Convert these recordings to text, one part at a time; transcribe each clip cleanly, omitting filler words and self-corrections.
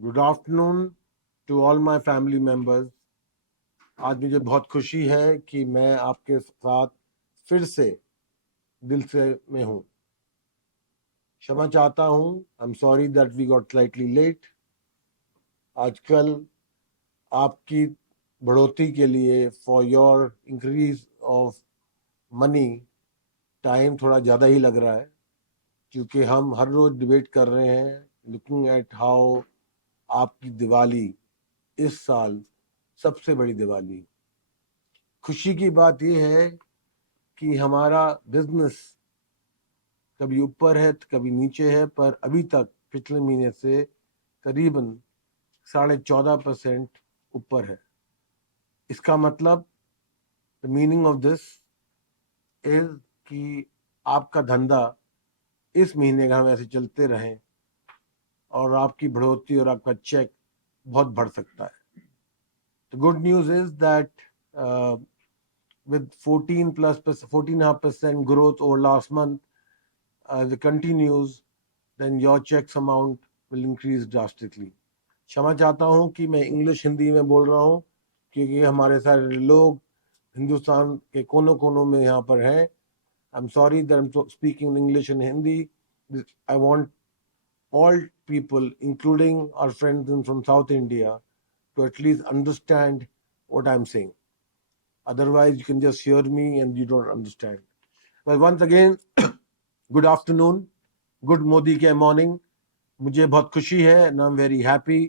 Good afternoon to all my family members. आज मुझे बहुत खुशी है कि मैं आपके साथ फिर से दिल से में हूँ। क्षमा चाहता हूँ, I am sorry that we got slightly late. आजकल आपकी बढ़ोतरी के लिए, for your increase of money, time थोड़ा ज़्यादा ही लग रहा है, क्योंकि हम हर रोज़ डिबेट कर रहे हैं लुकिंग एट हाउ आपकी दिवाली इस साल सबसे बड़ी दिवाली। खुशी की बात यह है कि हमारा बिजनेस कभी ऊपर है तो कभी नीचे है, पर अभी तक पिछले महीने से करीबन 14.5% ऊपर है। इसका मतलब, the meaning of this is कि आपका धंधा इस महीने का हम ऐसे चलते रहें और आपकी बढ़ोतरी और आपका चेक बहुत बढ़ सकता है। The good news is that with 14.5% growth over last month, as it continues, then your checks amount will increase drastically. क्षमा चाहता हूँ कि मैं इंग्लिश हिंदी में बोल रहा हूँ, क्योंकि हमारे सारे लोग हिंदुस्तान के कोनों कोनों में यहाँ पर हैं। आई am sorry that I am speaking English and Hindi. I want all people, including our friends from South India, to at least understand what I'm saying. Otherwise, you can just hear me and you don't understand. Well, once again, good afternoon, good Modi ke morning. मुझे बहुत खुशी है and I'm very happy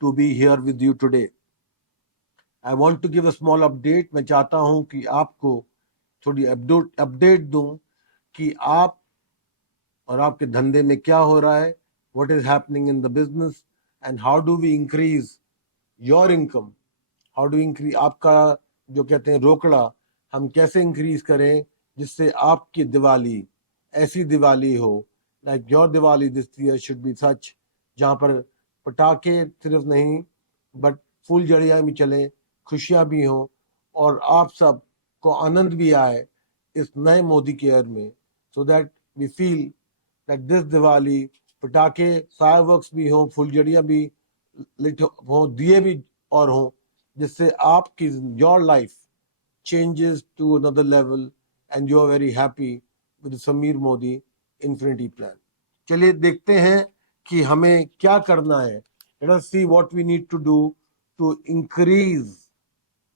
to be here with you today. I want to give a small update. मैं चाहता हूँ कि आपको थोड़ी अपडेट दूं कि आप और आपके धंधे में क्या हो रहा है, what is happening in the business and how do we increase your income, how do we increase आपका जो कहते हैं रोकड़ा हम कैसे इंक्रीज करें, जिससे आपकी दिवाली ऐसी दिवाली हो, like your Diwali this year should be such, जहाँ पर पटाखे सिर्फ नहीं बट फुलझड़ियाँ भी चलें, खुशियाँ भी हों और आप सब को आनंद भी आए इस नए मोदी के ईयर में, so that we feel that this Diwali पटाखे फायरवर्क्स भी हों, फुलझड़ियाँ भी लिट हों, दिए भी और हों, जिससे आपकी your life changes to another level and you are very happy with the Sameer Modi Infinity Plan. चलिए देखते हैं कि हमें क्या करना है. Let us see what we need to do to increase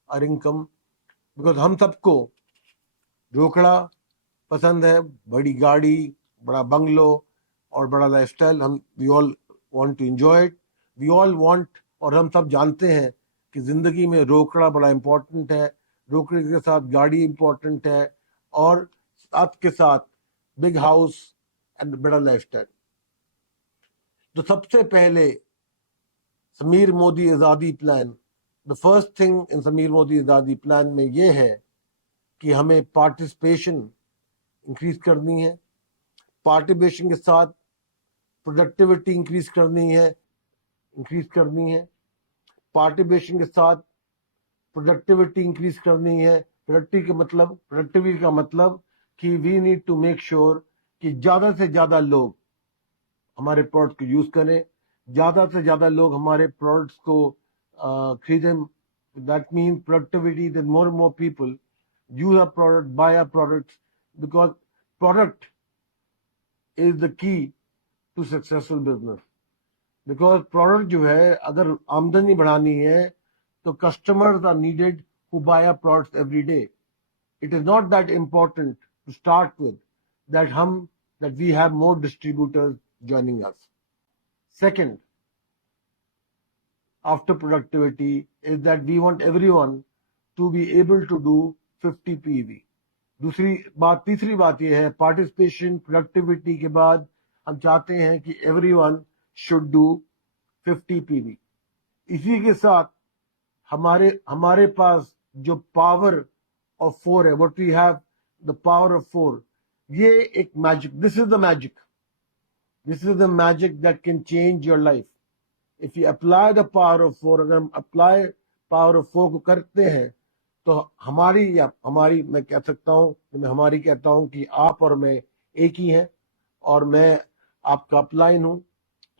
our income, because हम सबको रोकड़ा पसंद है, बड़ी गाड़ी, बड़ा बंगलो और बड़ा लाइफस्टाइल हम we all want to enjoy it. We all want, और हम सब जानते हैं कि जिंदगी में रोकड़ा बड़ा इम्पोर्टेंट है, रोकड़े के साथ गाड़ी इम्पोर्टेंट है और साथ के साथ बिग हाउस एंड बड़ा लाइफस्टाइल। तो सबसे पहले समीर मोदी आज़ादी plan, the first thing in Sameer Modi आज़ादी प्लान में ये है कि हमें पार्टिसिपेशन इंक्रीज करनी है, पार्टिसिपेशन के साथ प्रोडक्टिविटी इंक्रीज करनी है, पार्टिसिपेशन के साथ प्रोडक्टिविटी इंक्रीज करनी है। प्रोडक्टिविटी का मतलब कि we need to make sure कि ज़्यादा से ज़्यादा लोग हमारे प्रोडक्ट को यूज़ करें, ज़्यादा से ज़्यादा लोग हमारे प्रोडक्ट्स को खरीदें। That means productivity, that more and more people use our product, buy our products, because product is the key to successful business. Because product जो है, अगर आमदनी बढ़ानी है तो customers are needed who buy our products every day. It is not that important to start with that we have more distributors joining us. Second, after productivity, is that we want everyone to be able to do 50 PV. तीसरी बात यह है, participation productivity के बाद हम चाहते हैं कि everyone should do 50 PV. इसी के साथ हमारे पास जो पावर ऑफ 4 है, what we have the power of 4, ये एक magic, this is the magic that can change your life if you apply the power of 4। अगर हम अप्लाई पावर ऑफ 4 को करते हैं तो हमारी मैं कह सकता हूँ, मैं हमारी कहता हूँ कि आप और मैं एक ही हैं और मैं आपका अपलाइन हूँ।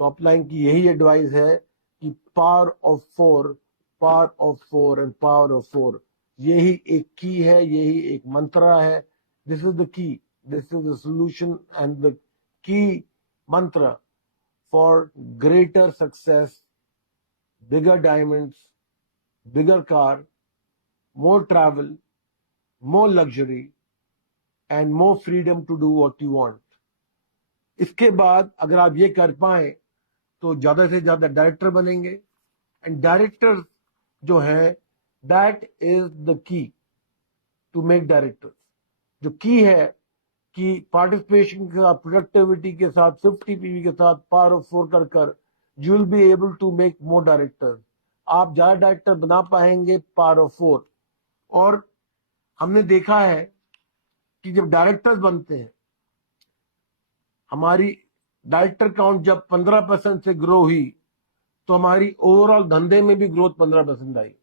तो अपलाइन की यही एडवाइस है कि power of four and power of four, यही एक की है, यही एक मंत्रा है. This is the key, this is the solution and the key mantra for greater success, bigger diamonds, bigger car, more travel, more luxury, and more freedom to do what you want. इसके बाद अगर आप ये कर पाए तो ज्यादा से ज्यादा डायरेक्टर बनेंगे. एंड डायरेक्टर जो है, that is the key to make director. जो की है कि पार्टिसिपेशन के साथ, प्रोडक्टिविटी के साथ, 50 पीवी के साथ, पावर ऑफ फोर कर कर you will be able to make more director. आप ज्यादा डायरेक्टर बना पाएंगे पावर ऑफ फोर. और हमने देखा है कि जब डायरेक्टर्स बनते हैं, हमारी डायरेक्टर काउंट जब 15% से ग्रो हुई तो हमारी ओवरऑल धंधे में भी growth 15% I.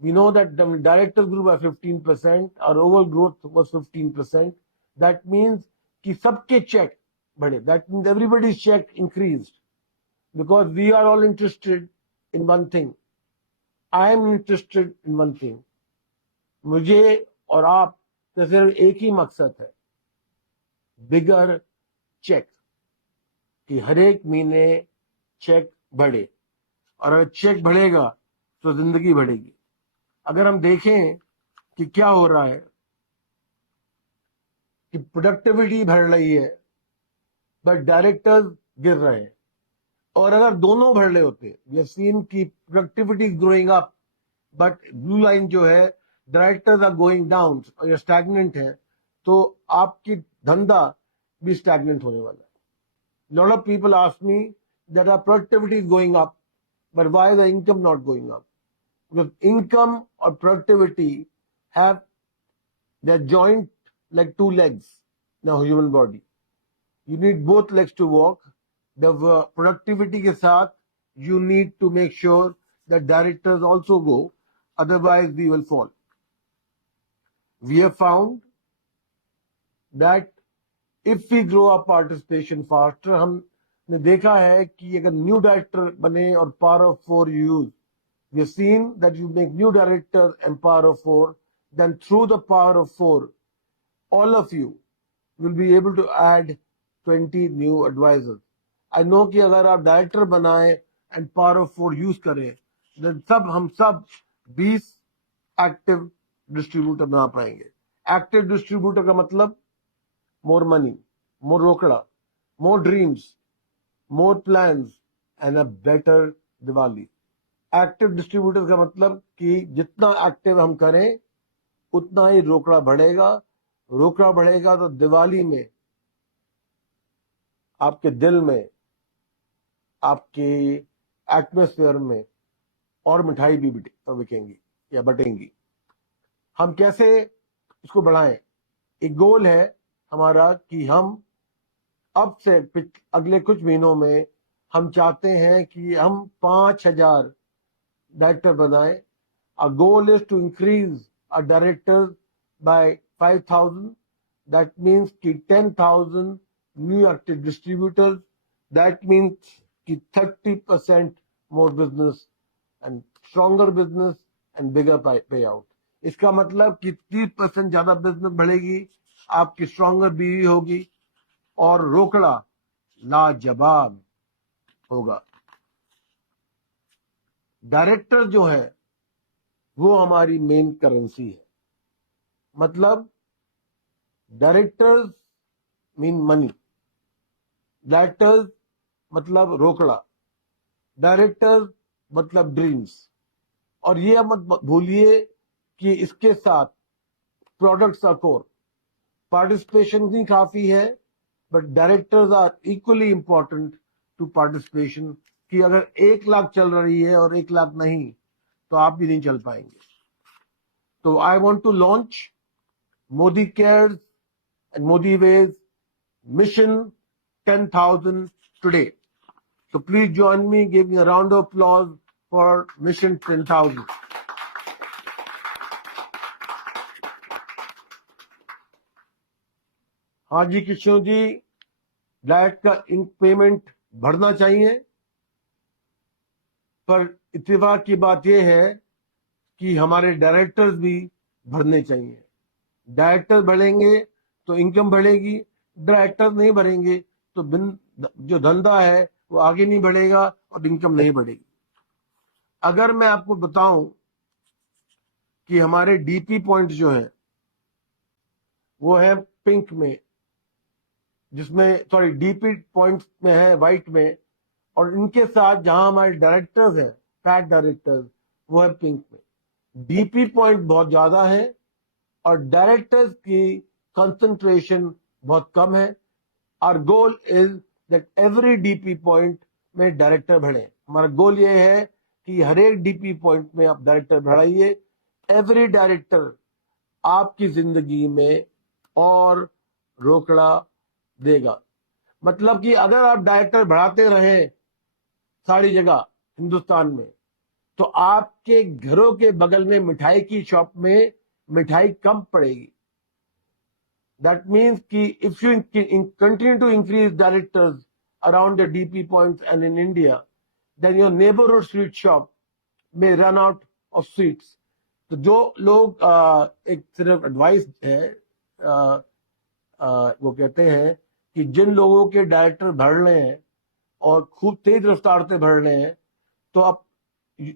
We know that the directors grew by 15%, our overall growth was 15%. That means कि सबके चेक बढ़े. That means everybody's check increased because we are all interested in one thing. I am interested in one thing. मुझे और आप का सिर्फ एक ही मकसद है, बिगर चेक, कि हर एक महीने चेक बढ़े. और अगर चेक बढ़ेगा तो जिंदगी बढ़ेगी. अगर हम देखें कि क्या हो रहा है, कि प्रोडक्टिविटी बढ़ रही है बट डायरेक्टर्स गिर रहे हैं. और अगर दोनों बढ़ रहे होते, वी हैव सीन कि productivity growing up but blue line जो है, डायरेक्टर्स आर गोइंग डाउन और ये स्टैग्नेंट है, तो आपकी धंधा भी स्टैग्नेंट होने वाला है. Lot of people ask me that our productivity is going up but why the income not going up. Because income or productivity have their joint like two legs in a human body. You need both legs to walk. The productivity के साथ you need to make sure that directors also go, otherwise we will fall. We have found that if we grow our participation faster, हमने देखा है कि अगर new director बने और power of four use, we have seen that you make new directors and power of four, then through the power of four, all of you will be able to add 20 new advisors. I know कि अगर आप director बनाए and power of four use करें, then हम सब 20 active distributor बना पाएंगे. Active distributor का मतलब मोर मनी, मोर रोकड़ा, more dreams, more plans and a better Diwali. Active distributor का मतलब कि जितना एक्टिव हम करें उतना ही रोकड़ा बढ़ेगा. रोकड़ा बढ़ेगा तो दिवाली में आपके दिल में, आपके एटमॉस्फेयर में और मिठाई भी बिकेंगी या बटेंगी. हम कैसे इसको बढ़ाएं? एक गोल है हमारा कि हम अब से अगले कुछ महीनों में हम चाहते हैं कि हम 5,000 डायरेक्टर बनाए. Our goal is to increase our directors by 5,000. That means कि 10,000 new active distributors. That means कि 30% more business and stronger business and bigger payout. इसका मतलब कि 30% ज्यादा बिजनेस बढ़ेगी, आपकी स्ट्रॉन्गर बीवी होगी और रोकड़ा लाजवाब होगा. डायरेक्टर जो है वो हमारी मेन करेंसी है. मतलब डायरेक्टर्स मीन मनी, डायरेक्टर्स मतलब रोकड़ा, डायरेक्टर्स मतलब ड्रीम्स. और ये मत भूलिए कि इसके साथ प्रोडक्ट्स आर कोर. पार्टिसिपेशन भी काफी है but directors are equally important to participation. कि अगर 1 लाख चल रही है और 1 लाख नहीं तो आप भी नहीं चल पाएंगे. तो I want to launch Modi cares and Modi wage mission 10,000 today. So please join me giving a round of applause for Mission 10,000. हाँ जी किशोर जी, डायरेक्ट का इंक पेमेंट बढ़ना चाहिए. पर इत्तेफाक की बात यह है कि हमारे डायरेक्टर्स भी बढ़ने चाहिए। डायरेक्टर बढ़ेंगे तो इनकम बढ़ेगी, डायरेक्टर नहीं बढ़ेंगे तो जो धंधा है वो आगे नहीं बढ़ेगा और इनकम नहीं बढ़ेगी। अगर मैं आपको बताऊं कि हमारे डीपी पॉइंट जो है वो है पिंक में, जिसमें सॉरी डीपी पॉइंट्स में है व्हाइट में, और इनके साथ जहां हमारे डायरेक्टर्स हैं पैट डायरेक्टर्स वो है पिंक में। डीपी पॉइंट बहुत ज्यादा है और डायरेक्टर्स की कंसंट्रेशन बहुत कम है। Our goal is that every DP point में डायरेक्टर बढ़े। हमारा गोल ये है कि हर एक डीपी पॉइंट में आप डायरेक्टर बढ़ाइए। एवरी डायरेक्टर आपकी जिंदगी में और रोकड़ा देगा। मतलब कि अगर आप डायरेक्टर बढ़ाते रहे सारी जगह हिंदुस्तान में, तो आपके घरों के बगल में मिठाई की शॉप में मिठाई कम पड़ेगी। That means कि if you continue to increase directors around the DP points and in India, then your neighborhood sweet shop may run out of sweets. तो जो लोग एक सिर्फ एडवाइस है, वो कहते हैं कि जिन लोगों के डायरेक्टर बढ़ रहे हैं और खूब तेज रफ्तार से बढ़ रहे हैं, तो आप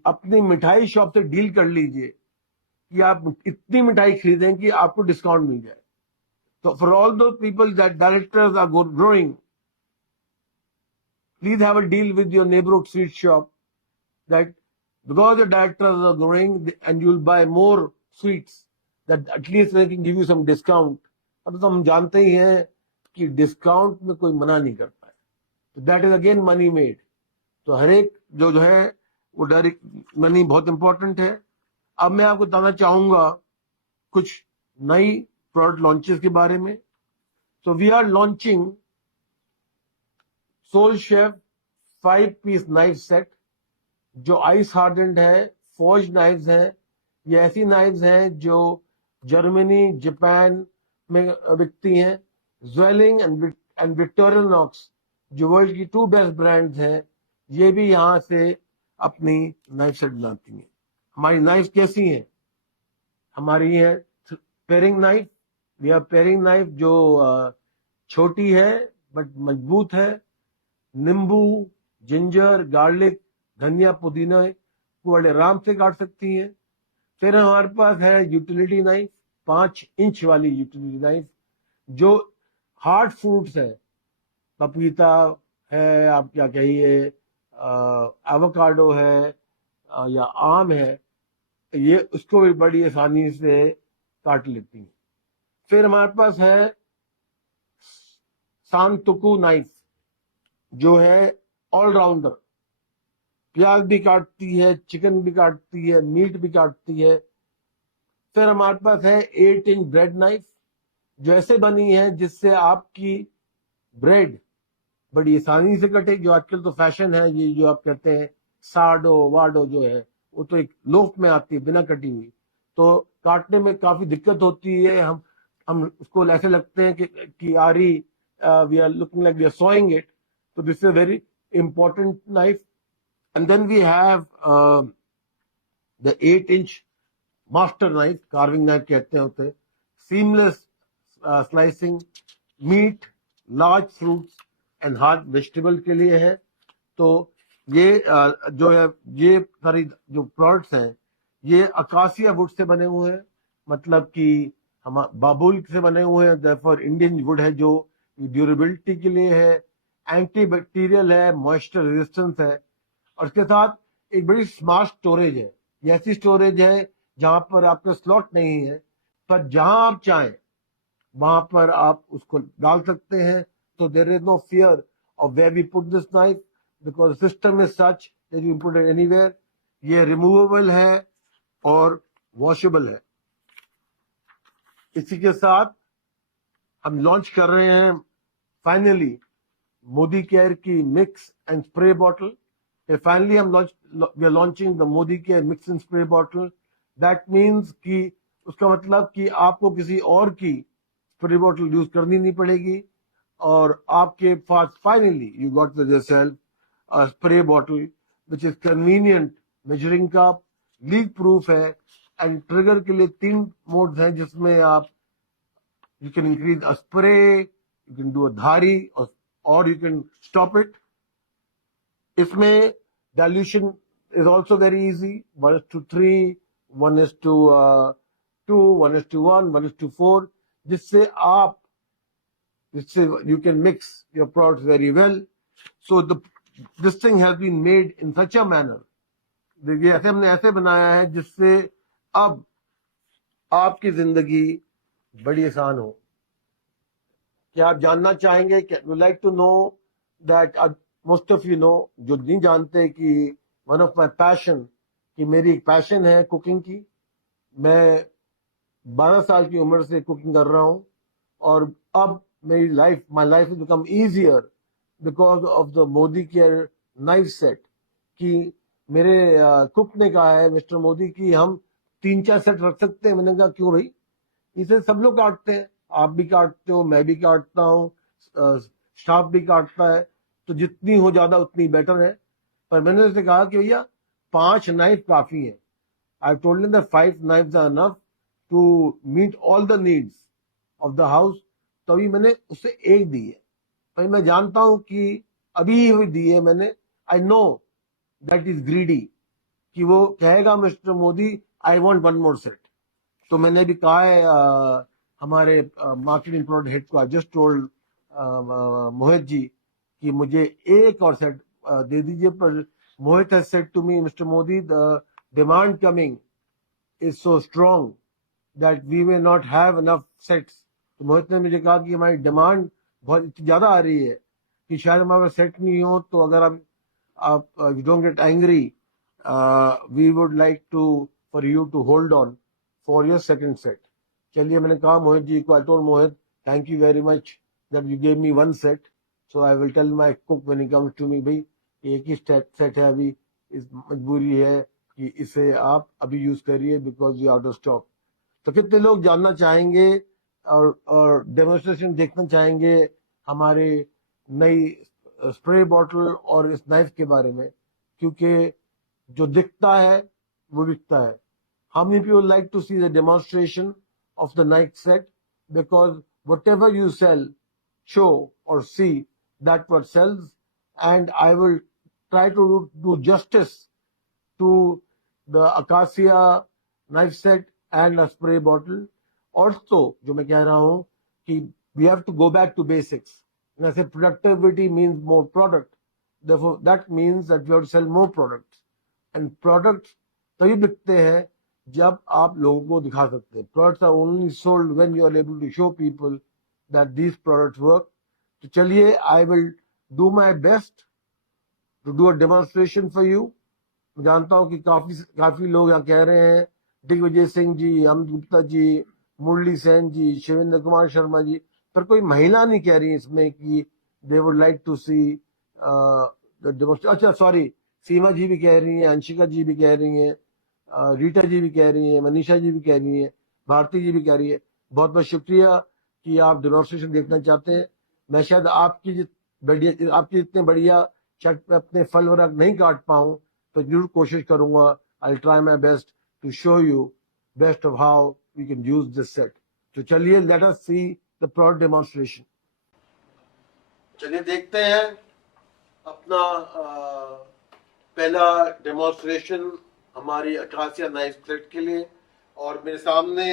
अपनी मिठाई शॉप से डील कर लीजिए कि आप इतनी मिठाई खरीदें कि आपको डिस्काउंट मिल जाए। So for all those people that directors are growing, please have a deal with your neighborhood sweet shop that because the directors are growing and you'll buy more sweets, that at least they can give you some discount. और तो हम जानते ही हैं कि discount में कोई मना नहीं करता है, तो that is again money made. तो हर एक जो है वो डायरेक्ट मनी बहुत इंपॉर्टेंट है। अब मैं आपको बताना चाहूंगा कुछ नई प्रोडक्ट लॉन्चेस के बारे में। So we are launching Soul Chef 5-piece knife set, जो आइस हार्डेंड है, फोर्ज नाइव्स हैं। ये ऐसी नाइव्स हैं जो जर्मनी, जापान में बिकती हैं। ज्वेलिंग एंड विक्टोरियनॉक्स, जो वर्ल्ड की 2 बेस्ट ब्रांड्स हैं, ये भी यहाँ से अपनी नाइफ सेट बनाती हैं। हमारी नाइफ कैसी हैं? हमारी है paring knife. We are paring knife जो छोटी है बट मजबूत है। नींबू, जिंजर, गार्लिक, धनिया, पुदीना को बड़े आराम से काट सकती हैं। फिर हमारे पास है यूटिलिटी नाइफ, 5 इंच वाली यूटिलिटी नाइफ, जो हार्ड फ्रूट्स है, पपीता है, आप क्या कहिए, एवोकाडो है या आम है, ये उसको भी बड़ी आसानी से काट लेती हैं। फिर हमारे पास है सांतुकु नाइफ, जो है ऑलराउंडर, प्याज भी काटती है, चिकन भी काटती है, मीट भी काटती है। फिर हमारे पास है 8 इंच ब्रेड नाइफ, जो ऐसे बनी है जिससे आपकी ब्रेड बड़ी आसानी से कटे। जो आजकल तो फैशन है, ये जो आप कहते हैं साडो वाडो जो है, वो तो एक लोफ में आती है बिना कटी हुई, तो काटने में काफी दिक्कत होती है। हम उसको ऐसे लगते हैं कि आरी, we are looking like we are sawing it. तो this is very important knife. And then we have the 8 inch master knife, carving knife कहते हैं उसे। Seamless slicing, meat, large fruits and hard vegetable के लिए है। तो ये जो है, ये सारी जो प्रोडक्ट्स हैं, ये अकासिया वुड से बने हुए हैं, मतलब कि हम बाबुल से बने हुए हैं। देयरफॉर इंडियन वुड है, जो ड्यूरेबिलिटी के लिए है, एंटी बैक्टीरियल है, मॉइस्चर रेजिस्टेंस है, और इसके साथ एक बड़ी स्मार्ट स्टोरेज है। ये ऐसी स्टोरेज है जहां पर आपका स्लॉट नहीं है, पर जहां आप चाहें वहां पर आप उसको डाल सकते हैं। तो there is no fear of where we put this knife, because system is such that you put it anywhere. ये रिमूवेबल है और वॉशेबल है। इसी के साथ हम लॉन्च कर रहे हैं फाइनली मोदी केयर की mix and spray bottle. Finally हम we are launching the Modicare mix and spray bottle. That means कि उसका मतलब कि आपको किसी और की स्प्रे बॉटल यूज करनी नहीं पड़ेगी, और आपके पास finally you got with yourself a spray bottle which is convenient measuring cup, leak proof है, एंड ट्रिगर के लिए 3 मोड्स हैं जिसमें आप you can increase a spray, you can do a dhari, or you can stop it. इसमें dilution is also very easy, 1:3, 1:2, 1:1, 1:4, जिससे you can mix your products very well. So this thing has been made in such a manner, देखिए ऐसे हमने ऐसे बनाया है जिससे अब आपकी जिंदगी बड़ी आसान हो। क्या आप जानना चाहेंगे, you like to know that most of you know, जो नहीं जानते कि वन ऑफ माई पैशन, कि मेरी एक पैशन है कुकिंग की। मैं 12 साल की उम्र से कुकिंग कर रहा हूँ और अब मेरी my life is become easier because of the Modi care knife set. कि मेरे कुक ने कहा है, मिस्टर मोदी, कि हम 3-4 सेट रख सकते हैं। मैंने कहा क्यों भाई, इसे सब लोग काटते हैं, आप भी काटते हो, मैं भी काटता हूँ, स्टाफ भी काटता है, तो जितनी हो ज्यादा उतनी बेटर है। पर मैंने उससे कहा कि भैया 5 नाइफ काफी है। I told him that 5 knives are enough to meet all the needs of the house. तो अभी मैंने उससे एक दी है, भाई मैं जानता हूं कि अभी हुई दी है मैंने। I know that is greedy, कि वो कहेगा mister Modi I want 1 more set. तो मैंने भी कहा है हमारे मार्केटिंग प्रोडक्ट हेड को, I just told Mohit ji कि मुझे एक और सेट दे दीजिए। पर Mohit has said to me, mister Modi, the demand coming is so strong that we may not have enough sets. तो मोहित ने मुझे कहा कि हमारी डिमांड बहुत ज्यादा आ रही है कि शायद हमारे सेट नहीं हो, तो अगर आप you don't get angry, we would like to for you to hold on for your second set. चलिए, मैंने कहा मोहित जी को, I told Mohit, thank you very much that you gave me 1 set, so I will tell my cook when he comes to me, भाई एक ही set है अभी, इस मजबूरी है कि इसे आप अभी यूज करिए because you out of stock. तो कितने लोग जानना चाहेंगे और डेमोन्स्ट्रेशन देखना चाहेंगे हमारे नई स्प्रे बॉटल और इस नाइफ के बारे में, क्योंकि जो दिखता है वो बिकता है। How many people like to see the demonstration of the knife set? Because whatever you sell, show or see, that what sells, and I will try to do justice to the acacia knife set and a spray bottle. Also, जो मैं कह रहा हूँ कि we have to go back to basics. When I say productivity means more product, therefore that means that we have to sell more products. And products तभी बिकते हैं जब आप लोगों को दिखा सकते हैं। Products are only sold when you are able to show people that these products work. तो चलिए, I will do my best to do a demonstration for you. मैं जानता हूं कि काफी लोग यहाँ कह रहे हैं, दिग्विजय सिंह जी, अमित गुप्ता जी, मुरली सेन जी, शिवेंद्र कुमार शर्मा जी, पर कोई महिला नहीं कह रही इसमें कि they would like to see the demonstration. अच्छा सॉरी, सीमा जी भी कह रही हैं, अंशिका जी भी कह रही हैं, रीटा जी भी कह रही हैं, मनीषा जी भी कह रही हैं, भारती जी भी कह रही है। बहुत बहुत शुक्रिया कि आप डेमोन्स्ट्रेशन देखना चाहते हैं। मैं शायद आपकी जितने बढ़िया शायद मैं अपने फल वगैरह नहीं काट पाऊं, तो जरूर कोशिश करूंगा। I try my best to show you best of how we can use this set. तो चलिए, let us see the product demonstration. चलिए देखते हैं अपना पहला डेमोन्स्ट्रेशन हमारी अकासिया नाइफ सेट के लिए। और मेरे सामने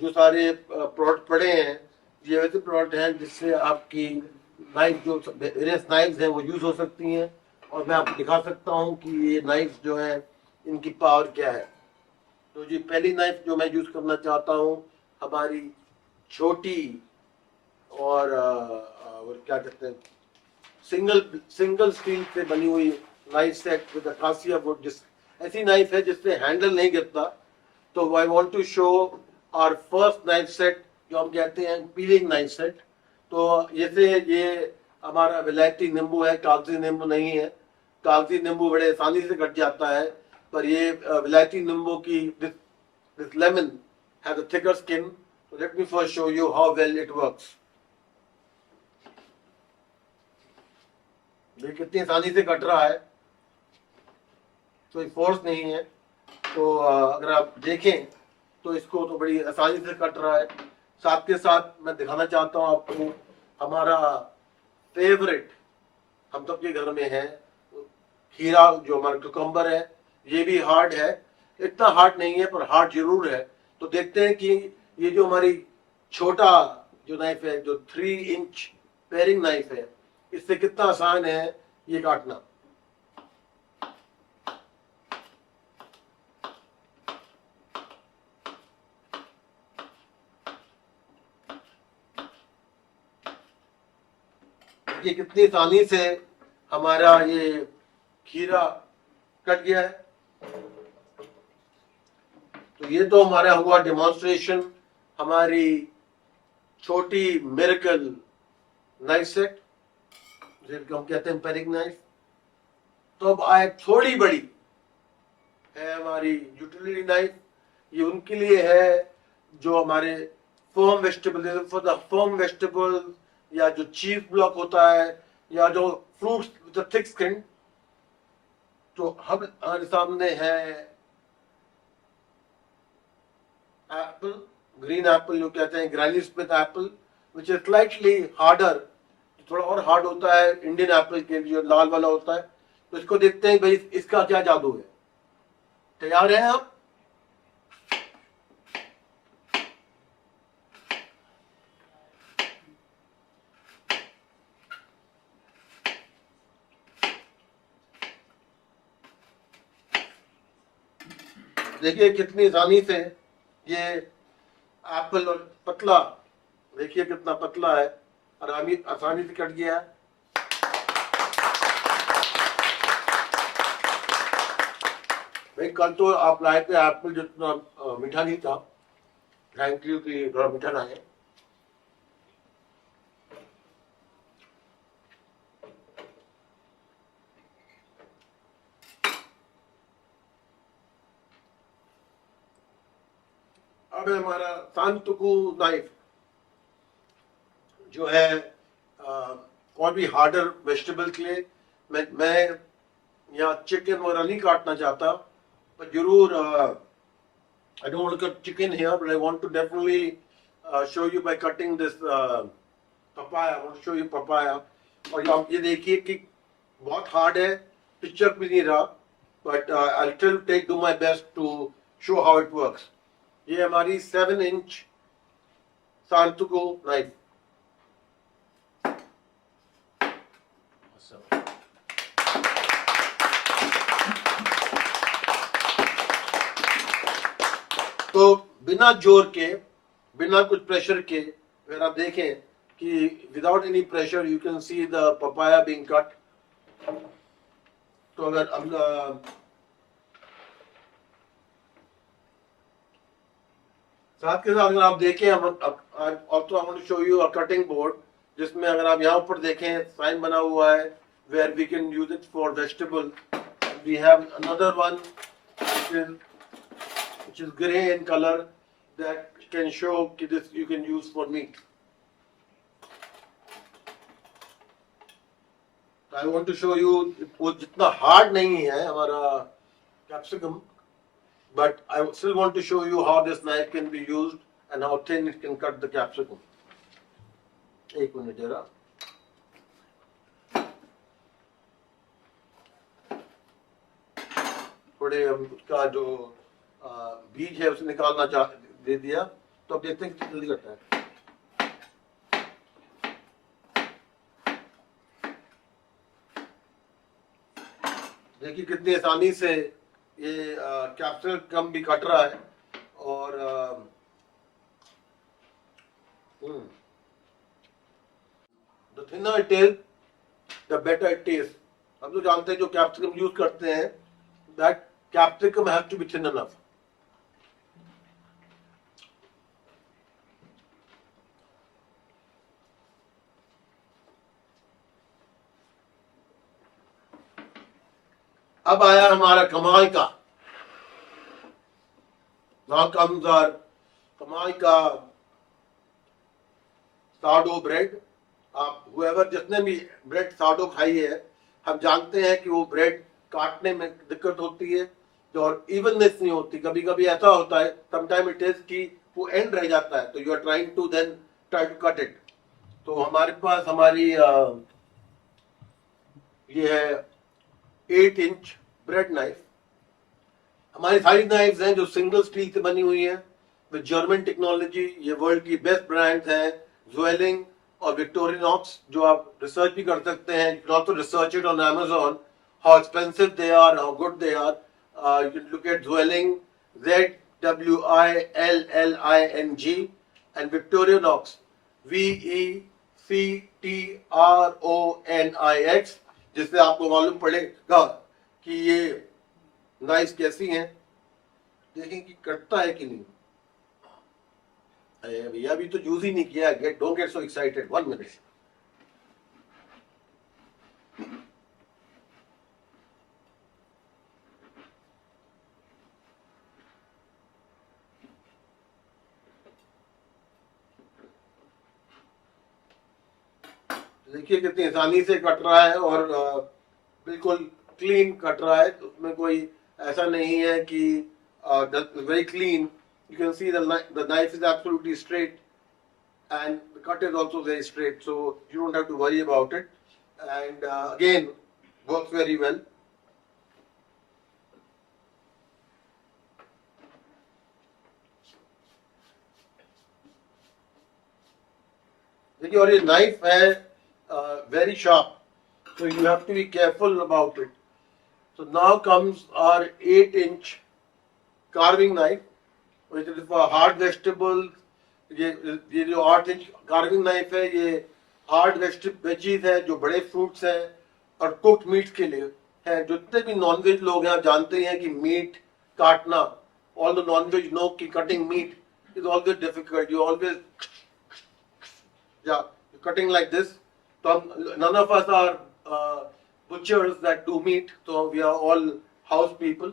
जो सारे प्रोडक्ट पड़े हैं, ये वैसे प्रोडक्ट हैं जिससे आपकी नाइफ, जो वेरियस नाइफ्स हैं, वो यूज हो सकती हैं। और मैं आपको दिखा सकता हूँ कि ये नाइफ जो है, इनकी पावर क्या है। तो जी पहली नाइफ जो मैं यूज करना चाहता हूँ, हमारी छोटी और क्या कहते हैं, सिंगल स्टील से बनी हुई knife set with acacia wood. ऐसी नाइफ है जिससे हैंडल नहीं गिरता। तो I want to show our first knife set, जो हम कहते हैं पीलिंग नाइफ सेट। तो ये हमारा विलायती नींबू है, कागजी नींबू नहीं है। कागजी नींबू बड़े आसानी से कट जाता है, पर ये विलायती नींबू की this lemon has a thicker skin. So let me first show you how well it works. ये कितनी आसानी से कट रहा है। कोई फोर्स नहीं है। तो अगर आप देखें तो इसको तो बड़ी आसानी से कट रहा है। साथ के साथ मैं दिखाना चाहता हूँ आपको हमारा फेवरेट, हम सबके घर में है, खीरा जो हमारा कुकम्बर है। ये भी हार्ड है, इतना हार्ड नहीं है पर हार्ड जरूर है। तो देखते हैं कि ये जो हमारी छोटा जो नाइफ है, जो 3 इंच पेयरिंग नाइफ है, इससे कितना आसान है ये काटना। ये कितनी आसानी से हमारा ये खीरा कट गया है। तो ये तो हमारा हुआ डेमोन्स्ट्रेशन, हमारी छोटी मिरेकल नाइफ सेट, जिसको हम कहते हैं पेयरिंग नाइफ। तो अब आए थोड़ी बड़ी है हमारी यूटिलिटी नाइफ। ये उनके लिए है जो हमारे firm vegetable, for the firm vegetable, या जो चीज ब्लॉक होता है, या जो फ्रूट्स विद थिक स्किन। तो हम हमारे सामने है एप्पल, ग्रीन एप्पल जो कहते हैं, granny Smith Apple, which is slightly harder, थोड़ा और हार्ड होता है इंडियन एप्पल के जो लाल वाला होता है। तो इसको देखते हैं भाई इसका क्या जादू है। तैयार हैं आप? देखिए कितनी आसानी से ये एप्पल और पतला, देखिए कितना पतला है, आसानी से कट गया है। भाई कल तो आप लाए थे एप्पल जितना मीठा नहीं था, थैंक यू कि थोड़ा मीठा ना है। अब हमारा सांतुकु नाइफ जो है और भी हार्डर वेजिटेबल के लिए। मैं यहाँ चिकन वगैरह नहीं काटना चाहता, पर जरूर I don't want to cut chicken here, but I want to definitely show you by cutting this papaya. I want to show you papaya. और आप ये देखिए कि बहुत हार्ड है, पिक्चर भी नहीं रहा, but I'll still do my best to show how it works. ये हमारी 7 इंच सांतुको नाइफ। तो बिना जोर के, बिना कुछ प्रेशर के, अगर आप देखें कि without any pressure you can see the papaya being cut. तो अगर हम साथ के साथ अगर आप देखें, हम also I want to show you a cutting board, जिसमें अगर आप यहाँ ऊपर देखें साइन बना हुआ है where we can use it for vegetable. We have another one which is gray in color that can show कि this you can use for meat. I want to show you वो जितना hard नहीं है हमारा capsicum, but I still want to show you how this knife can be used and how thin it can cut the capsicum. एक minute जरा, थोड़े हम उसका जो बीज है उसे निकालना दे दिया। तो अब देखते हैं कितनी जल्दी करता है। देखिए कितनी आसानी से ये कैप्सिकम भी कट रहा है। और the thinner it is the better it taste. हम तो जानते हैं जो कैप्सिकम यूज करते हैं, that capsicum has to be thin enough. अब आया हमारा कमाल का, कमाल का साडो ब्रेड। आप हुएवर जिसने भी ब्रेड साडो खाई है, हम जानते हैं कि वो ब्रेड काटने में दिक्कत होती है और इवननेस नहीं होती। कभी कभी ऐसा होता है समटाइम इट इज कि वो एंड रह जाता है, तो you are trying to then try to cut it. तो हमारे पास हमारी ये है 8 इंच ब्रेड नाइफ। हमारी सारी नाइफ्स हैं जो सिंगल स्टील से बनी हुई है विद जर्मन टेक्नोलॉजी। ये वर्ल्ड की बेस्ट ब्रांड्स हैं, ज्वेलिंग और विक्टोरिनॉक्स, जो आप रिसर्च भी कर सकते हैं। You can also research it on Amazon how expensive they are, how good they are. You can look at Zwelling, Zwilling, and Victorinox, Victronix, जिससे आपको मालूम पड़ेगा कि ये नाइफ कैसी हैं। देखें कि कटता है कि नहीं। अरे भैया अभी तो यूज ही नहीं किया। Don't get so excited, 1 minute. देखिए कितनी आसानी से कट रहा है और बिल्कुल क्लीन कट रहा है। तो उसमें कोई ऐसा नहीं है कि very clean. You can see the knife is absolutely straight and the cut is also very straight, so you don't have to worry about it. And again, works very well. देखिए, और ये नाइफ है very sharp, so you have to be careful about it. So now comes our 8-inch carving knife, which is for hard vegetables. ये जो 8-inch carving knife है, ये hard veggies है, जो बड़े फ्रूट्स हैं, और कुक्ड मीट के लिए है। जितने भी नॉनवेज लोग हैं, आप जानते हैं कि मीट काटना, ऑल द नॉनवेज नो कि cutting meat is always difficult. You always cutting like this. तो हम none of us are butchers that do meat, so we are all house people.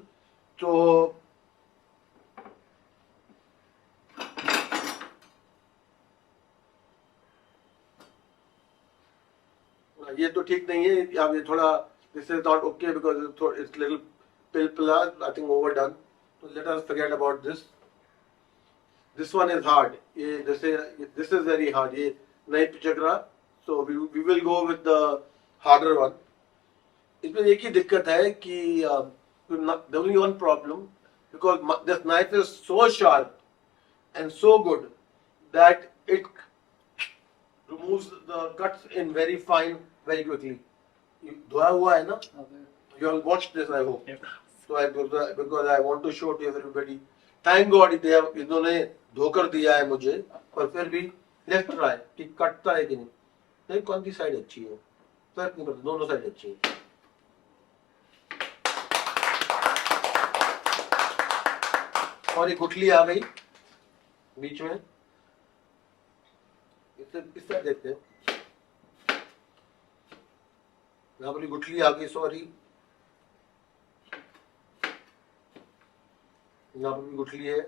तो ये तो ठीक नहीं है। अब ये थोड़ा this is not okay because it's little पिलपिला, आई थिंक ओवरडन। तो let us forget about this. This one is hard. ये जैसे दिस इज वेरी हार्ड, ये नहीं पिचक रहा। So we will go with the harder one. इसमें एक ही दिक्कत है कि the only one problem, because this knife is so sharp and so good that it removes the cuts in very fine very quickly. धोया हुआ है ना? You all watched this, I hope. Yep. So because I want to show to everybody. Thank God इन्होंने धोकर दिया है मुझे, पर फिर भी लेफ्ट ट्राई कि कटता है कि नहीं। नहीं, कौन सी साइड अच्छी है? फर्क नहीं पड़ता, दोनों साइड अच्छी है। और ये गुठली आ गई बीच में, इस साइड देखते हैं। यहाँ पर गुठली आ गई, सॉरी, यहाँ पर भी गुठली है।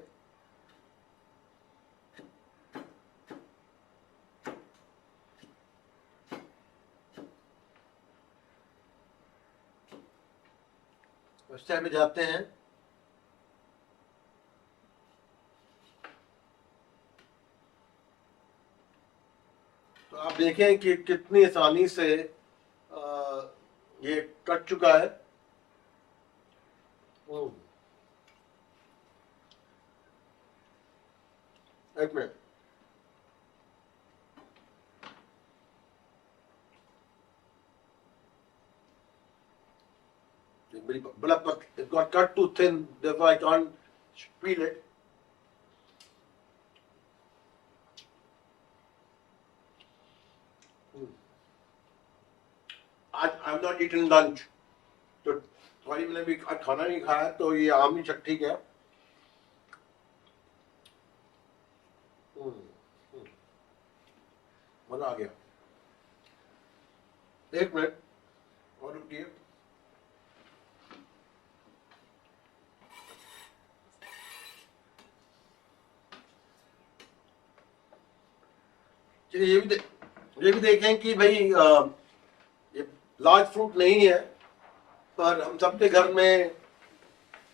उस साइड में जाते हैं। तो आप देखें कि कितनी आसानी से ये कट चुका है। एक मिनट, बड़ा it got cut too thin, therefore I can't peel it. आज I have not eaten lunch, तो सॉरी मैंने भी खाना नहीं खाया, तो ये आम ही चट्टी है। मजा आ गया। एक मिनट और रुकिए। ये भी देखें कि भाई ये लार्ज फ्रूट नहीं है, पर हम सबके घर में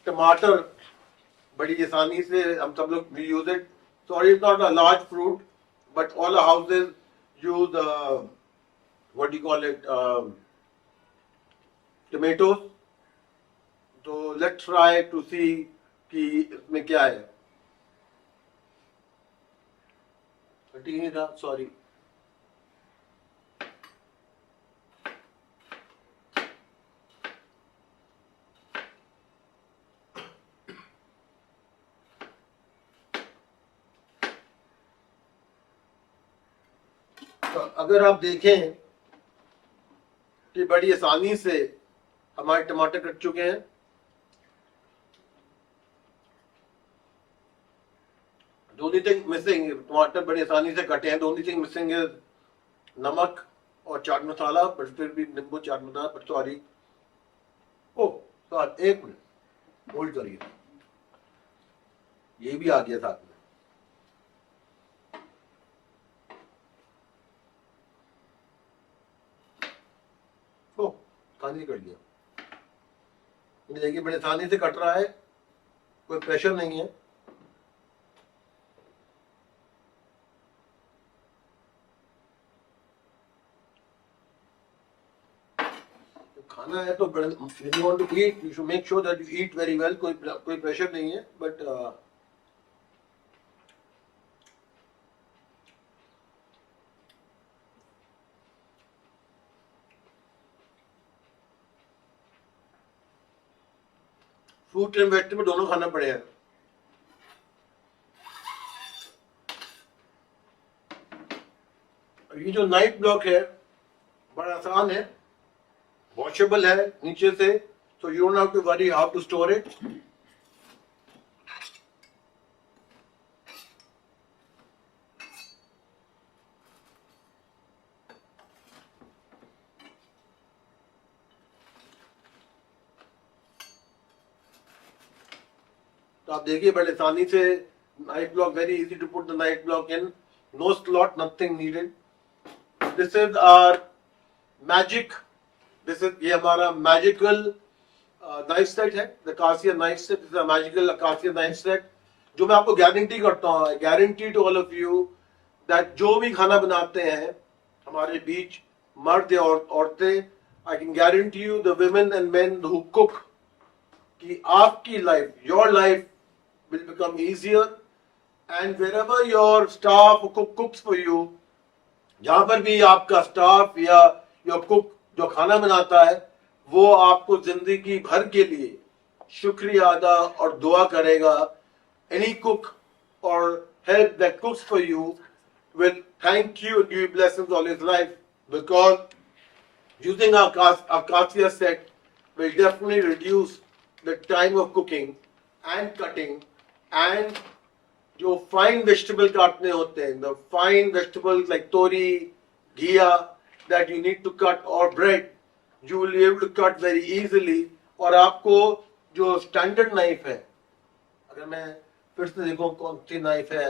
टमाटर बड़ी आसानी से हम सब लोग we use it. Sorry, it's not a large fruit, but all the houses use what do you call it? Tomatoes. So let's try to see कि इसमें क्या है. ठीक है, सॉरी. तो अगर आप देखें कि बड़ी आसानी से हमारे टमाटर कट चुके हैं. The only thing missing, टमाटर बड़ी आसानी से कटे हैं. The only thing missing is नमक और चाट मसाला, पर फिर भी नींबू चाट मसाला. पर सॉरी, ओह सर एक मिनट होल्ड करिए, ये भी आ गया साथ में. ओह आसानी से कट गया. ये देखिए बड़ी आसानी से कट रहा है, कोई प्रेशर नहीं है. खाना है तो if you want to eat, you should make sure that you eat very well. कोई प्रेशर नहीं है, बट फ्रूट एंड वेजिटेबल दोनों खाना पड़े हैं. ये जो नाइट ब्लॉक है बड़ा आसान है, वॉशेबल है नीचे से, so you don't have to worry how to store it. तो आप देखिए बड़े आसानी से knife block, very easy to put the knife block in, no slot, nothing needed. This is our magic, ये हमारा मैजिकल नाइफ सेट है, the acacia knife set. This is a magical acacia knife set, जो मैं आपको guarantee करता हूँ, guarantee to all of you that जो भी खाना बनाते हैं हमारे बीच, मर्द या औरतें, I can guarantee you the women and men who cook, कि आपकी life, your life will become easier, and wherever your staff cooks for you, जहां पर भी आपका स्टाफ या योर कुक जो खाना बनाता है, वो आपको जिंदगी भर के लिए शुक्रिया अदा और दुआ करेगा. Any cook or help that cooks for you will thank you and give you blessings all his life, because using our Akasia set will definitely reduce the time of cooking and cutting. And जो fine vegetable काटने होते हैं, the fine vegetables like तोरी, घिया, that you need to cut, or bread, you will be able to cut very easily. और आपको जो standard knife है, अगर मैं फिर से देखूं कौन सी नाइफ है,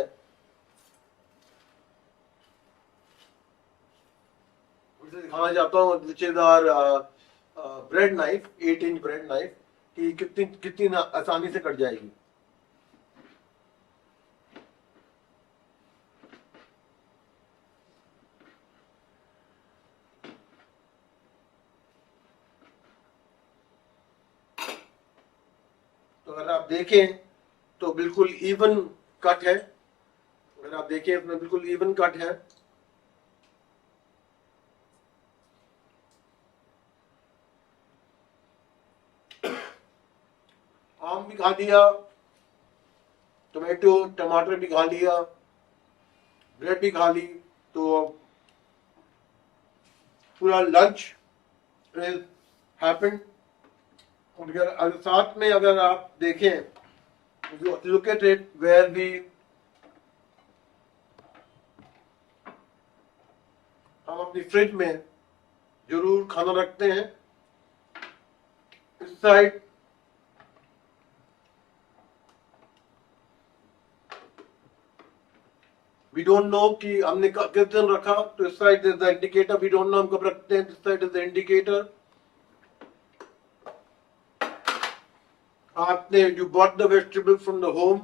उसे दिखाना चाहता हूँ, which is our bread knife, 8-inch bread knife, कि कितनी आसानी से कट जाएगी. अगर आप देखें तो बिल्कुल इवन कट है, अगर आप देखें इसमें बिल्कुल इवन कट है. आम भी खा लिया, टमाटो टमाटर भी खा लिया, ब्रेड भी खा ली, तो पूरा लंच इज हैपेंड. अगर साथ में अगर आप देखें, लुक एट इट, वेयर भी हम अपनी फ्रिज में जरूर खाना रखते हैं. इस साइड वी डोंट नो कि हमने किस दिन रखा, तो इस side is the indicator. We don't know हम कब रखते हैं, this side is the indicator. आपने you bought the vegetables from the home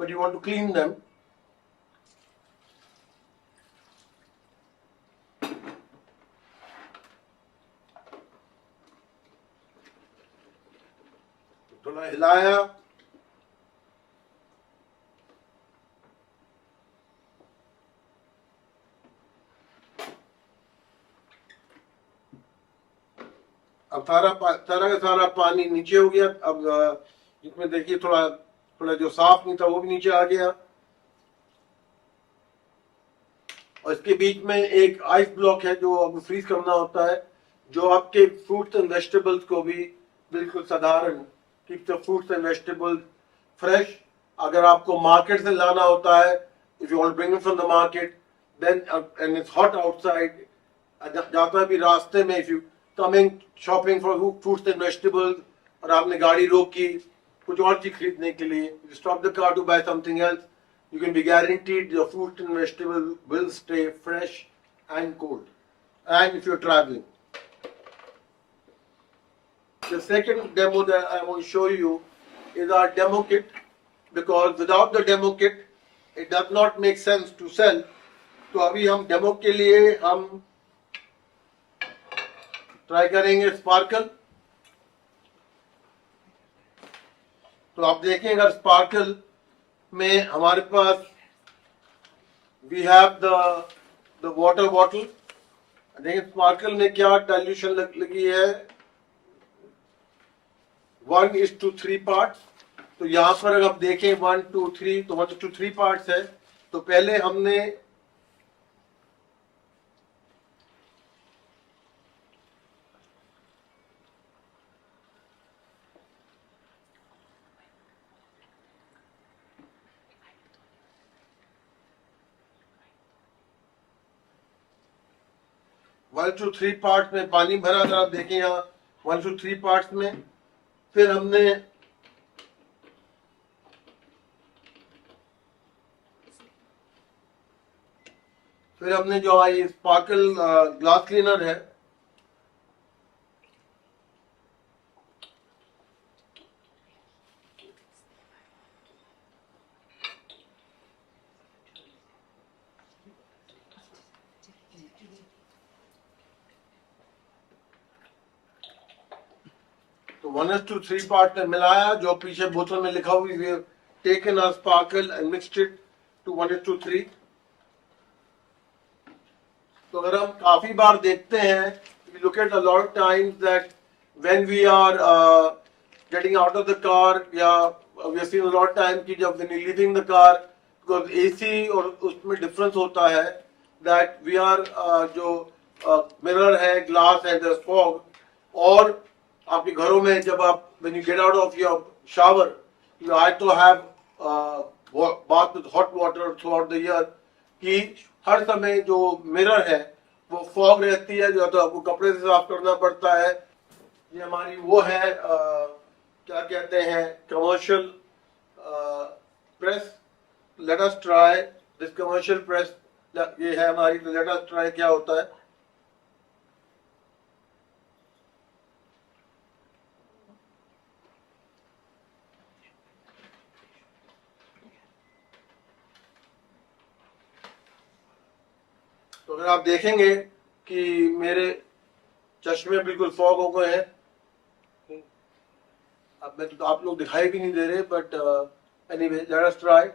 but you want to clean them. थोड़ा हिलाया, अब सारा का सारा पानी नीचे हो गया। अब इसमें देखिए थोड़ा थोड़ा जो साफ नहीं था वो भी नीचे आ गया, और इसके बीच में एक आइस ब्लॉक है जो अब फ्रीज करना होता है, जो आपके फ्रूट्स एंड वेजिटेबल्स को भी बिल्कुल साधारण keep the fruits and vegetables fresh. अगर आपको मार्केट से लाना होता है, if you want bring it from the market then and it's hot outside, जाता भी रास्ते में, if you coming shopping for fruits and vegetables और आपने गाड़ी रोकी कुछ और चीज खरीदने के लिए, stop the car to buy something else, you can be guaranteed your fruit and vegetable will stay fresh and cold. And if you're traveling, the second demo that I want to show you is our demo kit, because without the demo kit it does not make sense to sell. तो अभी हम demo के लिए हम try करेंगे sparkle. तो आप देखें, अगर स्पार्कल में हमारे पास we have the water bottle, देखिए स्पार्कल में क्या डाइल्यूशन लगी है, 1:3 पार्ट। तो यहाँ पर अगर आप देखें 1 2 3, तो 1:3 पार्ट्स है। तो पहले हमने वन टू थ्री पार्ट में पानी भरा था, आप देखें यहाँ 1:3 पार्ट्स में। फिर हमने जो ये स्पार्कल ग्लास क्लीनर है, तो 1:3 पार्ट में मिलाया, जो पीछे बोतल में लिखा हुई है taken a sparkle and mixed it to 1:3। तो अगर हम काफी बार देखते हैं, we look at a lot of times that when we are getting out of the car, या we have seen a lot of time कि जब when you leaving the car, because AC और उसमें difference होता है, that we are जो mirror है, glass है, there's fog, और आपके घरों में जब आप when you get out of your shower, you have to have bath with hot water throughout the year, कि हर समय जो मिरर है वो फॉग रहती है, जो तो आपको कपड़े से साफ करना पड़ता है। ये हमारी वो है क्या कहते हैं, commercial press. Late us try this commercial press, ये है हमारी। तो लेट अस ट्राई क्या होता है। तो अगर आप देखेंगे कि मेरे चश्मे बिल्कुल फॉग हो गए हैं, अब मैं तो आप लोग दिखाई भी नहीं दे रहे, but anyway let us try.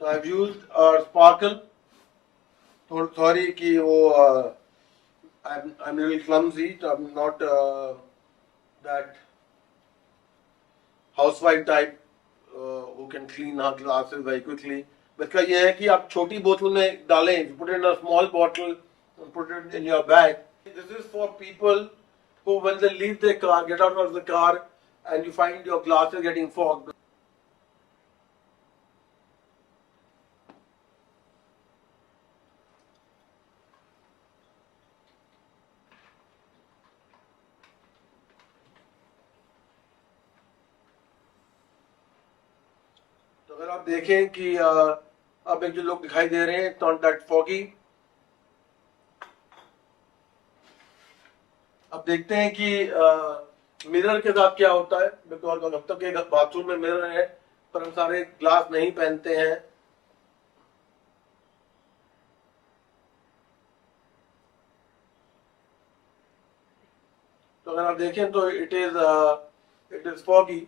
तो I have used sparkle. Sorry कि वो I'm really clumsy, so I'm not that housewife type who can clean her glasses very quickly. But का ये है कि आप छोटी बोतल में डालें, put it in a small bottle and put it in your bag. This is for people who, when they leave their car, get out of the car and you find your glasses getting fogged. तो अगर आप देखें कि अब एक जो लोग दिखाई दे रहे हैं, not that foggy, अब देखते हैं कि मिरर के साथ क्या होता है, बिकॉज अब तक एक बाथरूम में मिरर है पर हम सारे ग्लास नहीं पहनते हैं। तो अगर आप देखें तो इट इज फॉगी।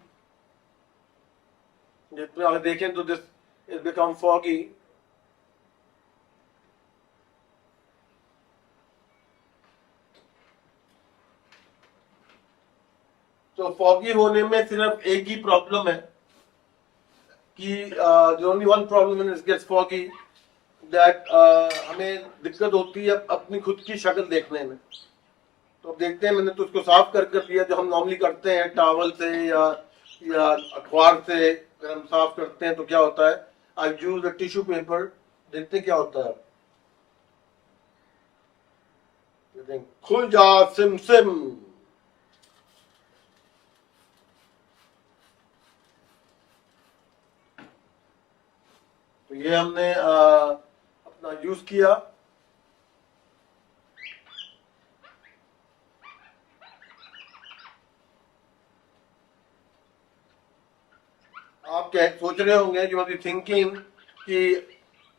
जितने अगर देखें तो दिस इज बिकम फॉगी। तो फॉगी होने में सिर्फ एक ही प्रॉब्लम है कि the only one problem when it gets foggy that हमें दिक्कत होती है अपनी खुद की शक्ल देखने में। तो अब देखते हैं, मैंने तो उसको साफ कर दिया जो हम नॉर्मली करते हैं टॉवल से या अखबार से। अगर हम साफ करते हैं तो क्या होता है, आई यूज अ टिश्यू पेपर। देखते हैं क्या होता है। खुल जा सिम सिम। तो ये हमने अपना यूज किया। आप क्या सोच रहे होंगे, you must be thinking कि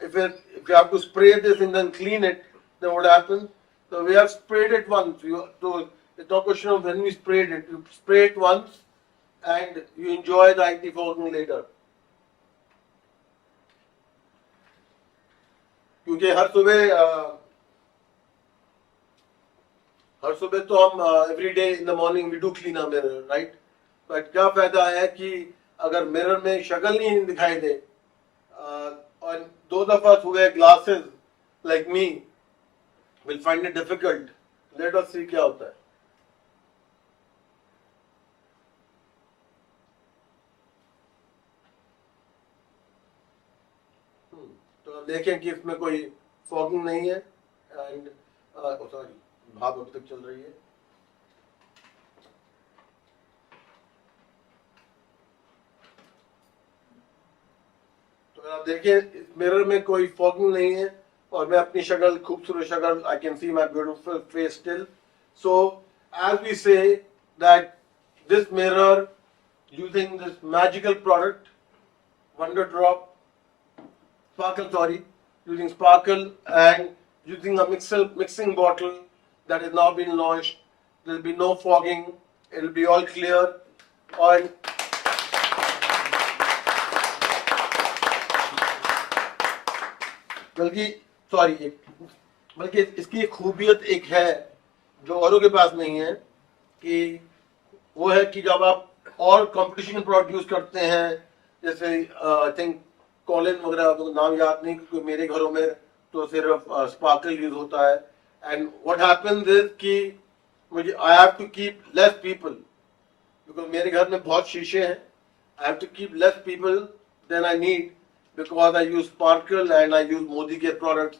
if you have to spray this and then clean it, then what happens? So we have sprayed it once. So it's not a question of when we sprayed it. You spray it once and you enjoy the anti-fogging later. क्योंकि हर सुबह तो हम every day in the morning we do clean a mirror, right. But क्या फायदा है कि अगर mirror में शक्ल नहीं दिखाई दे, और दो दफा हुए glasses like me will find it difficult. Let us see क्या होता है। तो देखें कि इसमें कोई फॉगिंग नहीं है एंड सॉरी भाप अब तक चल रही है। तो अगर आप देखें मिरर में कोई फॉगिंग नहीं है और मैं अपनी शक्ल, खूबसूरत शक्ल, I can see my beautiful face still. So as we say that this mirror using this magical product wonder drop sparkle, sorry, using sparkle and using a mixing bottle that has now been launched. There will be no fogging. It will be all clear. And बल्कि इसकी एक खूबियत एक है जो औरों के पास नहीं है, कि वो है कि जब आप और कंपटीशन प्रोडक्ट यूज करते हैं, जैसे आई थिंक कॉलिन वगैरह, तो नाम याद नहीं क्योंकि मेरे घरों में तो सिर्फ स्पार्कल यूज होता है। एंड व्हाट हैपेंस इज कि मुझे I have to keep less people, because मेरे घर में बहुत शीशे हैं। I have to keep less people then I need, because I use sparkle and I use Modi के products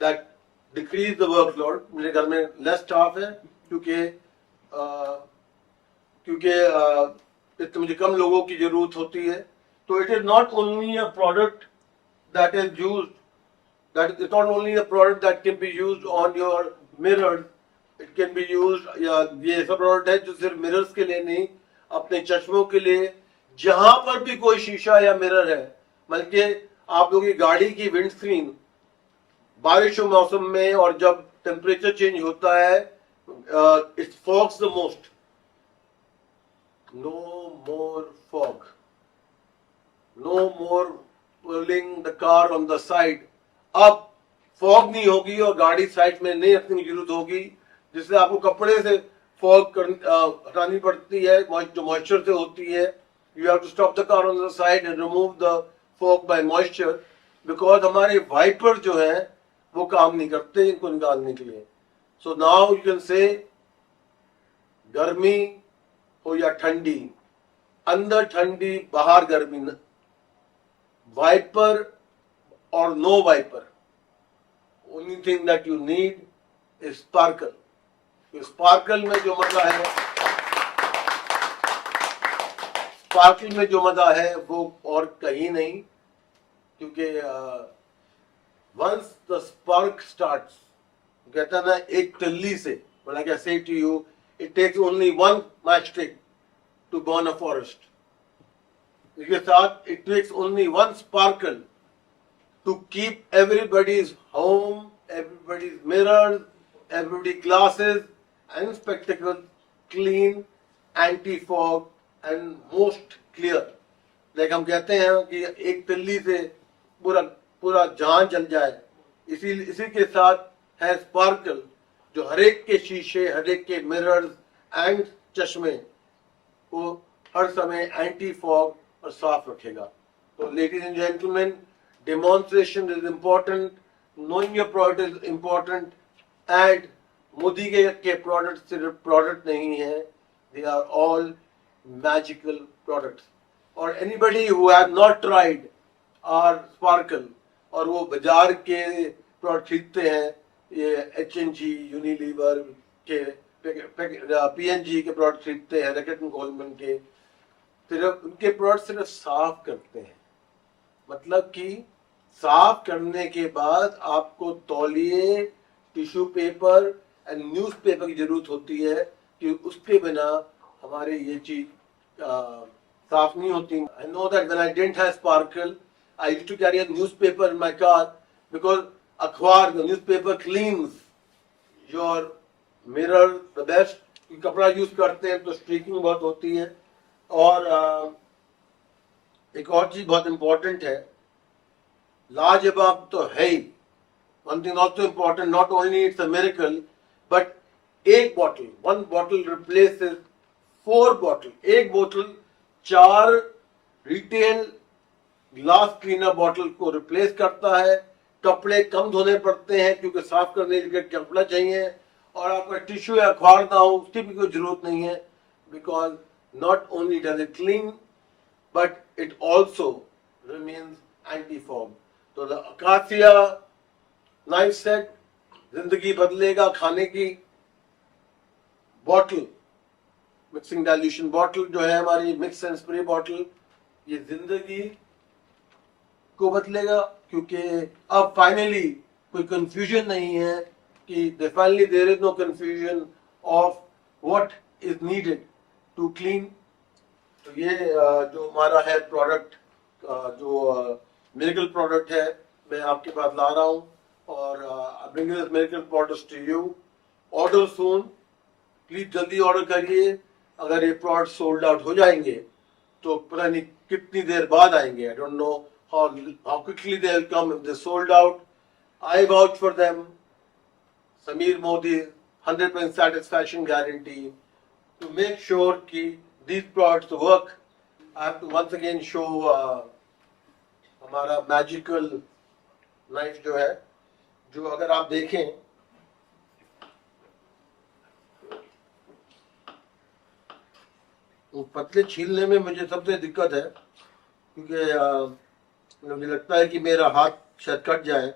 that decrease the workload. मेरे घर में लेस स्टाफ है क्योंकि इससे मुझे कम लोगों की जरूरत होती है। So it is not only a product that is used, that is not only a product that can be used on your mirrors, it can be used, या ये ऐसा प्रोडक्ट है जो सिर्फ मिरर्स के लिए नहीं, अपने चश्मों के लिए, जहां पर भी कोई शीशा या मिरर है। बल्कि आप लोगों की गाड़ी की विंड स्क्रीन बारिश के मौसम में और जब टेम्परेचर चेंज होता है, it fogs the most. No more fog, no more pulling the car on the side। अब फॉग नहीं होगी और गाड़ी साइड में नहीं रखने की जरूरत होगी, जिससे आपको कपड़े से फॉग हटानी पड़ती है जो मॉइस्चर से होती है। You have to stop the car on the side and remove the fog by moisture, because हमारे वाइपर जो है वो काम नहीं करते इनको निकालने के लिए। So now you can say गर्मी हो या ठंडी, अंदर ठंडी बाहर गर्मी, वाइपर और no wiper, only thing that you need is sparkle. Sparkle में जो मजा है, स्पार्कल में जो मजा है वो और कहीं नहीं, क्योंकि वंस द स्पार्क स्टार्ट्स, कहता है ना एक तिल्ली से, like I say to you, it takes only one matchstick to burn a forest. इसके साथ it takes only one sparkle to keep everybody's home, everybody's mirrors, everybody's glasses and spectacles clean, anti-fog and most clear. Like हम कहते हैं कि एक तिल्ली से पूरा पूरा जहां जल जाए, इसी के साथ है स्पार्कल जो हरेक के शीशे, हरेक के मिरर्स एंड चश्मे को हर समय एंटी फॉग और साफ रखेगा. तो ladies and gentleman, demonstration is important, knowing your product is important and Modi के प्रोडक्ट सिर्फ प्रोडक्ट नहीं है, they are all magical products. और anybody who have not tried our sparkle और वो बाजार के प्रोडक्ट खरीदते हैं, ये H&G, यूनिलीवर के, P&G के प्रोडक्ट खरीदते हैं, रैकेट एंड कोलमैन के, सिर्फ उनके प्रोडक्ट सिर्फ साफ करते हैं. मतलब कि साफ करने के बाद आपको तौलिए, टिश्यू पेपर एंड न्यूज़पेपर की जरूरत होती है कि उसके बिना हमारे ये चीज साफ नहीं होती. I know that when I didn't have sparkle I used to carry a newspaper in my car because अखबार, the newspaper cleans your mirror the best. कपड़ा यूज करते हैं तो स्ट्रीकिंग बहुत होती है. और एक और चीज बहुत इंपॉर्टेंट है, लाजवाब तो है ही. One thing also important, not only it's a miracle, but one bottle replaces 4 bottles. एक बोतल 4 रिटेल ग्लास क्लीनर बॉटल को रिप्लेस करता है. कपड़े कम धोने पड़ते हैं क्योंकि साफ करने के लिए कपड़ा चाहिए, और आपका टिश्यू या अखबार ना हो उसकी भी कोई जरूरत नहीं है, because not only does it clean but it also remains anti fog. तो द अकासिया नाइफ सेट, जिंदगी बदलेगा खाने की बॉटल, मिक्सिंग डाइल्यूशन बॉटल जो है हमारी मिक्स एंड स्प्रे बॉटल, ये जिंदगी को बदलेगा. क्योंकि अब फाइनली कोई कंफ्यूजन नहीं है कि finally there is no confusion of what is needed to clean. तो ये जो हमारा है प्रोडक्ट, जो मिरेकल प्रोडक्ट है, मैं आपके पास ला रहा हूँ और bringing this miracle products to you. Order soon, please जल्दी ऑर्डर करिए. अगर ये प्रोडक्ट सोल्ड आउट हो जाएंगे तो पता नहीं कितनी देर बाद आएंगे. I don't know how quickly they'll come if they sold out. I vouch for them. Sameer Modi 100% satisfaction guarantee. To make sure कि these products work, I have to once again show हमारा magical knife जो है, जो अगर आप देखें तो पतले छीलने में मुझे सबसे दिक्कत है, क्योंकि मुझे लगता है कि मेरा हाथ शायद कट जाए.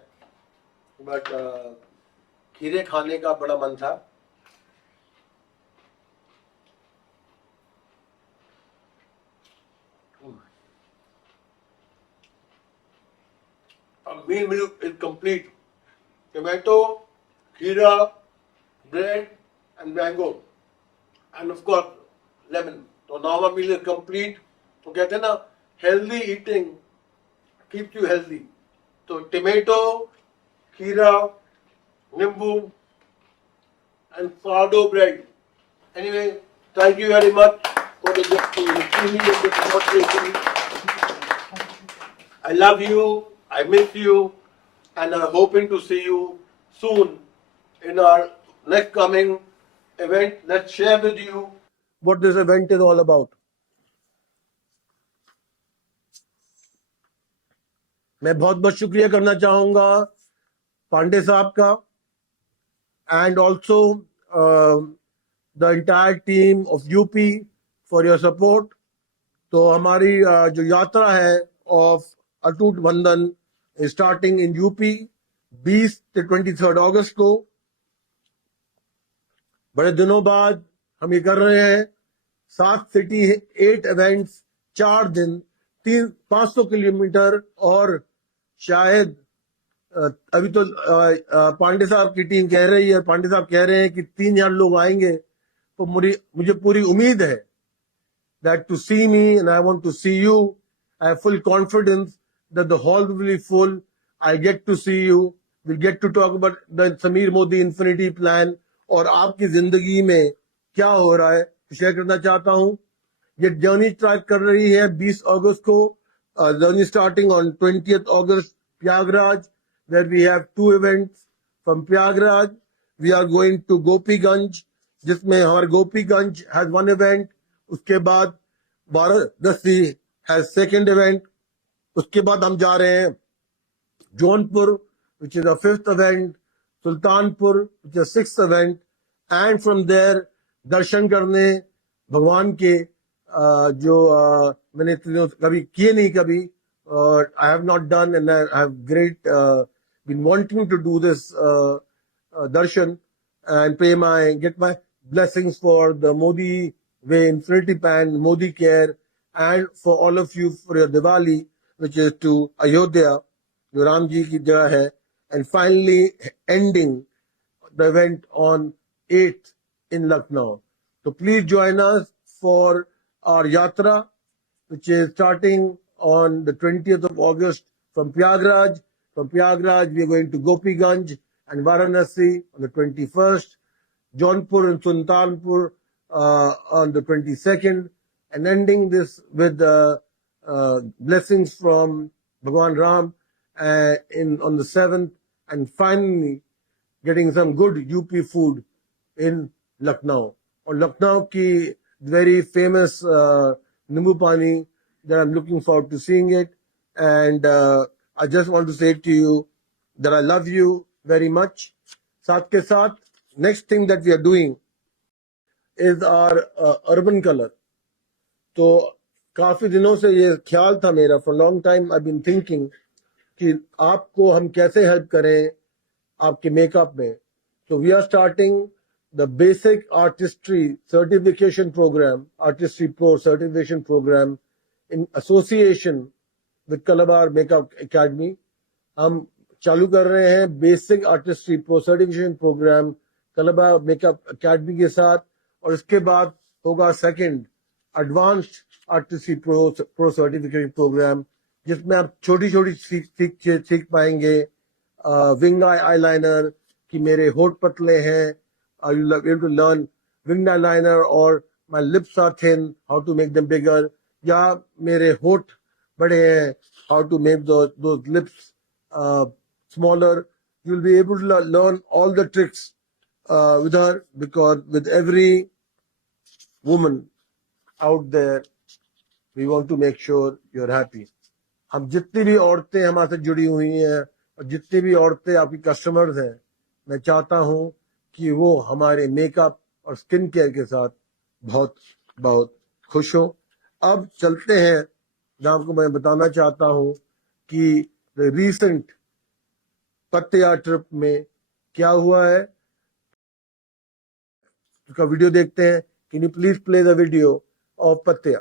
बट खीरे खाने का बड़ा मन था. meal meal is complete. Tomato, खीरा, bread and mango and of course lemon. तो now our meal is complete. तो कहते हैं ना, healthy eating keeps you healthy. So tomato, खीरा, नींबू and sourdough bread. Anyway, thank you very much for the gift to receive me and the demonstration. I love you, I miss you, and I'm hoping to see you soon in our next coming event. Let's share with you what this event is all about. मैं बहुत बहुत शुक्रिया करना चाहूँगा पांडे साहब का, and also the entire team of UP for your support. तो हमारी जो यात्रा है of अटूट बंधन starting in UP 20 से 23 अगस्त को. बड़े दिनों बाद हम ये कर रहे हैं. 7 सिटी, 8 इवेंट्स, 4 दिन, 500 किलोमीटर, और शायद अभी तो पांडे साहब की टीम कह रही है, पांडे साहब कह रहे हैं कि 3000 लोग आएंगे, तो मुझे पूरी उम्मीद है that to see me and I want to see you. I have full confidence that the hall will be full. I get to see you. We get to talk about the Sameer Modi Infinity Plan और आपकी जिंदगी में क्या हो रहा है share करना चाहता हूँ. ये जर्नी स्टार्ट कर रही है 20 अगस्त को. Journey starting on 20th August, Prayagraj, where we have two events. From Prayagraj, we are going to Gopiganj, जिसमें हमारे Gopiganj has one event. उसके बाद वाराणसी हैज सेकंड इवेंट. उसके बाद हम जा रहे हैं Jaunpur which is the fifth event, Sultanpur which is sixth event, and from there दर्शन करने भगवान के जो मैंने कभी किए नहीं कभी. I have not done and I have great been wanting to do this darshan and pay get my blessings for the Modi Way Infinity Plan, Modi Care, and for all of you for your Diwali, which is to Ayodhya, जो राम जी की जगह है, and finally ending the event on 8th in Lucknow. So please join us for our yatra, which is starting on the 20th of August from Prayagraj. From Prayagraj, we are going to Gopiganj and Varanasi on the 21st, Jaunpur and Sultanpur on the 22nd, and ending this with blessings from Bhagwan Ram on the 7th, and finally getting some good UP food in Lucknow. Or Lucknow ki very famous Nimbu Pani, that I'm looking forward to seeing it. And I just want to say to you that I love you very much. Saath ke saath, next thing that we are doing is our urban color. तो काफी दिनों से ये ख्याल था मेरा, for a long time I've been thinking कि आपको हम कैसे हेल्प करें आपके मेकअप में. So we are starting the basic artistry certification program, Artistry Pro certification program in association with Calabar Makeup Academy. हम चालू कर रहे हैं basic artistry pro certification programme कलाबार मेकअप अकेडमी के साथ, और इसके बाद होगा second advanced artistry pro certification programme, जिसमें आप छोटी छोटी सीख पाएंगे. विंग आईलाइनर कि मेरे होठ पतले हैं, I you able to learn wing eyeliner, और my lips are thin, how to make them bigger, या मेरे होठ बड़े हैं, how to make those lips smaller. You'll be able to learn all the tricks with her, because with every woman out there, we want to make sure you're happy. हम जितनी भी औरतें हमारे साथ जुड़ी हुई हैं और जितनी भी औरतें आपकी कस्टमर्स हैं, मैं चाहता हूं कि वो हमारे मेकअप और स्किन केयर के साथ बहुत बहुत खुश हो. अब चलते हैं, मैं आपको बताना चाहता हूं कि रिसेंट पत्तिया ट्रिप में क्या हुआ है. उसका वीडियो देखते हैं. Can you please play the video of पत्तिया.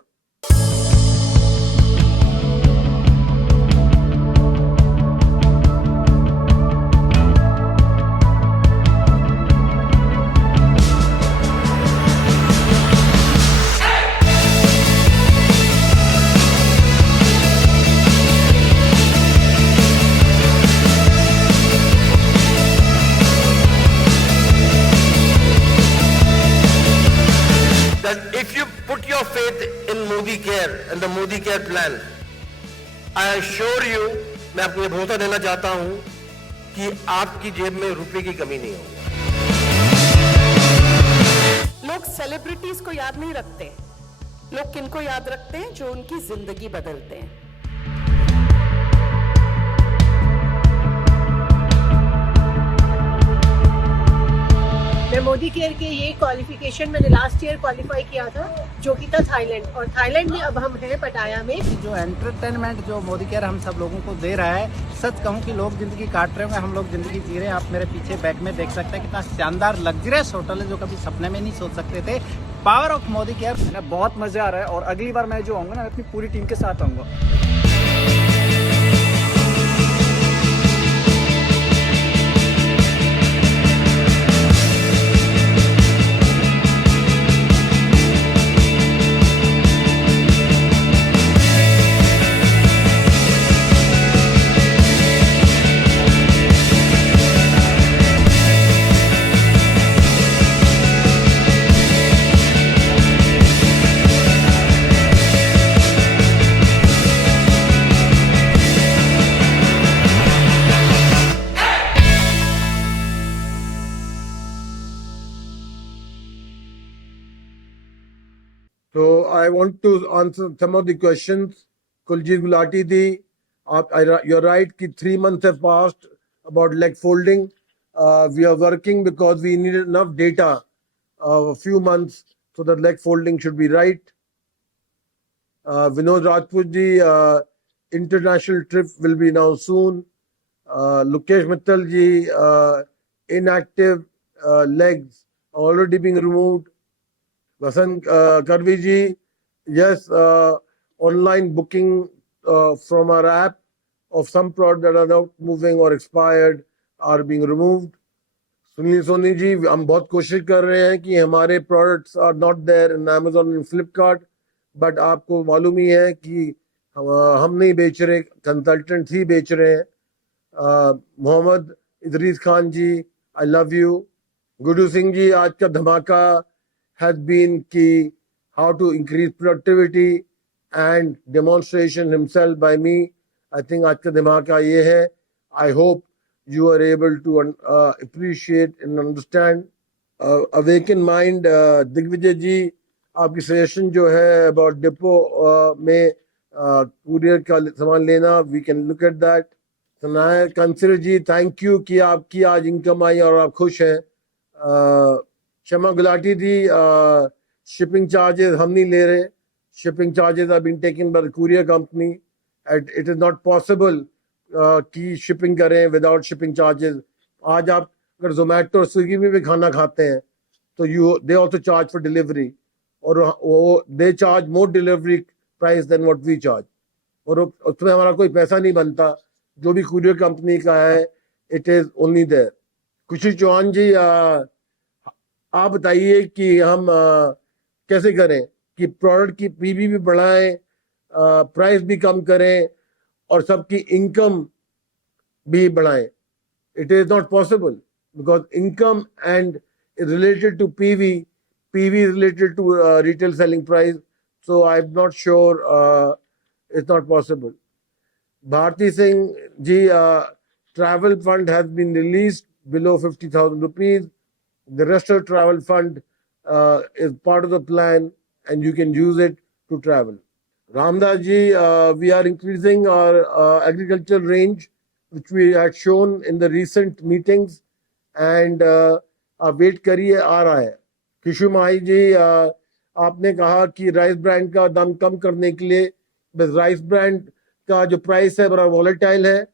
If you put your faith in Modi Care and the Modi Care plan, I assure you, मैं आपको ये भरोसा देना चाहता हूं कि आपकी जेब में रुपए की कमी नहीं होगी. लोग सेलिब्रिटीज को याद नहीं रखते, लोग किनको याद रखते हैं? जो उनकी जिंदगी बदलते हैं. मैं मोदी केयर के ये क्वालिफिकेशन मैंने लास्ट ईयर क्वालिफाई किया था, जो कि था थाईलैंड, और थाईलैंड में अब हम हैं पटाया में. जो एंटरटेनमेंट जो मोदी केयर हम सब लोगों को दे रहा है, सच कहूँ कि लोग जिंदगी काट रहे होंगे, हम लोग जिंदगी जी रहे हैं. आप मेरे पीछे बैक में देख सकते हैं कितना शानदार लग्जरियस होटल है, जो कभी सपने में नहीं सोच सकते थे. Power of Modi care. बहुत मजा आ रहा है, और अगली बार मैं जो आऊंगा ना, अपनी पूरी टीम के साथ आऊंगा. So I want to answer some of the questions. Kuljit Gulati di, you're right कि 3 months have passed about leg folding. We are working because we need enough data a few months so that leg folding should be right. Vinod Rajput ji, international trip will be announced soon. Lukesh Mittal ji, inactive legs are already being removed. Vasant Karvi ji, yes, online booking from our app of some products that are not moving or expired are being removed. Sunil Soni ji, हम बहुत कोशिश कर रहे हैं कि हमारे products are not there in Amazon and Flipkart, but आपको मालूम ही है कि हम नहीं बेच रहे, कंसल्टेंट ही बेच रहे हैं. मोहम्मद इदरीस खान जी, आई लव यू. गुडू सिंह जी, आज का धमाका has been key how to increase productivity and demonstration himself by me. I think आज का धमाका ये है. I hope you are able to appreciate and understand. Awaken Mind, Digvijay जी, आपकी सजेशन जो है about डिपो में कुरियर का सामान लेना, we can look at that. Sanaya Kansir ji, thank you कि आपकी आज इनकम आई और आप खुश हैं. Shama Gulati di, shipping charges हम नहीं ले रहे. Shipping charges are being taken by the courier company. And it is not possible कि shipping करें without shipping charges. आज आप अगर Zomato और Swiggy में भी खाना खाते हैं तो they also charge for delivery, और they charge more delivery price than what we charge. और उसमें हमारा कोई पैसा नहीं बनता. जो भी courier company का है, it is only there. खुशी चौहान जी, आप बताइए कि हम कैसे करें कि प्रोडक्ट की पीवी भी बढ़ाएं, प्राइस भी कम करें और सबकी इनकम भी बढ़ाएं. It is not possible because income and is related to PV is related to retail selling price. So I am not sure, it's not possible. Bharti Singh ji, travel fund has been released below 50,000 rupees. The rest of travel fund is part of the plan and you can use it to travel. Ramdas ji, we are increasing our agricultural range, which we had shown in the recent meetings, and wait करिए आ रहा है. किशु माही जी, आपने कहा कि rice brand का दाम कम करने के लिए, बस राइस ब्रांड का जो प्राइस है बड़ा वॉलेटाइल है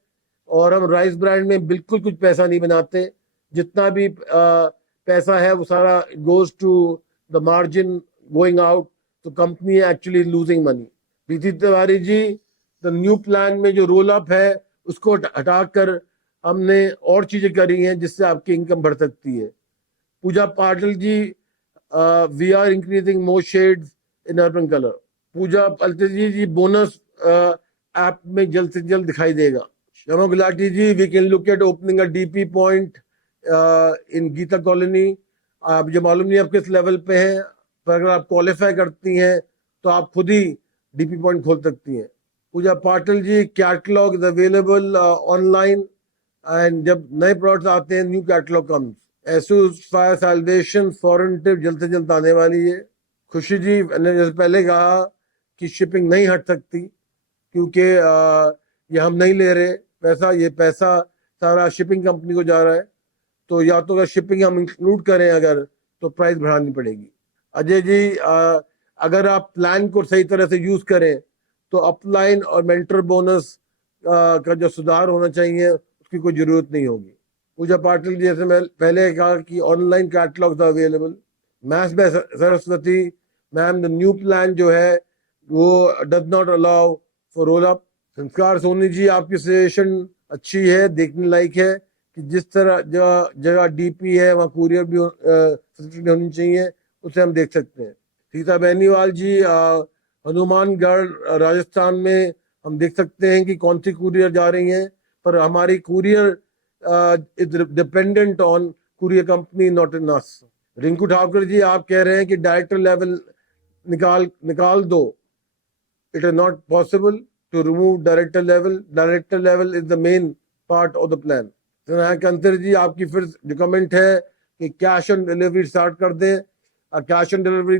और हम राइस ब्रांड में बिल्कुल कुछ पैसा नहीं बनाते. जितना भी पैसा है वो सारा goes to the margin going out, तो company actually losing money. Preeti Tiwari ji, the new plan में जो रोल अप है उसको हटाकर हमने और चीजें करी हैं जिससे आपकी इनकम बढ़ सकती है. Pooja Patil ji, we are increasing more shades in urban colour. Pooja Patil ji, bonus app में जल्द से जल्द दिखाई देगा. Shama Gulati ji, we can look at opening a DP point in Geeta colony. आप जो मालूम नहीं आप किस लेवल पे हैं, पर अगर आप क्वालिफाई करती हैं तो आप खुद ही डीपी पॉइंट खोल सकती हैं. Pooja Patil ji, catalogue is available online and जब नए प्रोडक्ट्स आते हैं न्यू कैटलॉग कम्स. एसूस फायर सैल्वेशन फॉरेन ट्रिप जल्द से जल्द आने वाली है. खुशी जी, मैंने जैसे पहले कहा कि शिपिंग नहीं हट सकती क्योंकि ये हम नहीं ले रहे पैसा, ये पैसा सारा शिपिंग कंपनी को जा रहा है. तो या तो अगर शिपिंग हम इंक्लूड करें अगर, तो प्राइस बढ़ानी पड़ेगी. अजय जी, अगर आप प्लान को सही तरह से यूज करें तो अपलाइन और मेंटर बोनस का जो सुधार होना चाहिए उसकी कोई जरूरत नहीं होगी. पूजा पाटिल जी, जैसे मैं पहले कहा कि online catalogues are available. Maths by Saraswati ma'am, the new plan जो है वो does not allow for roll up. Sanskar Soni जी, आपकी सजेशन अच्छी है, देखने लायक है कि जिस तरह जगह डीपी है वहाँ कुरियर भी फैसिलिटी होनी चाहिए, उसे हम देख सकते हैं. सीता बेनीवाल जी, हनुमानगढ़ राजस्थान में हम देख सकते हैं कि कौन सी कुरियर जा रही हैं, पर हमारी courier is dependent on courier company, not in us. Rinku Thakur ji, आप कह रहे हैं कि डायरेक्टर लेवल निकाल दो. It is not possible to remove director level. Director level is the main part of the plan. Sanaya Kansar ji, आपकी फिर रिकमेंड है कि कैश ऑन डिलीवरी स्टार्ट कर दें. कैश ऑन डिलीवरी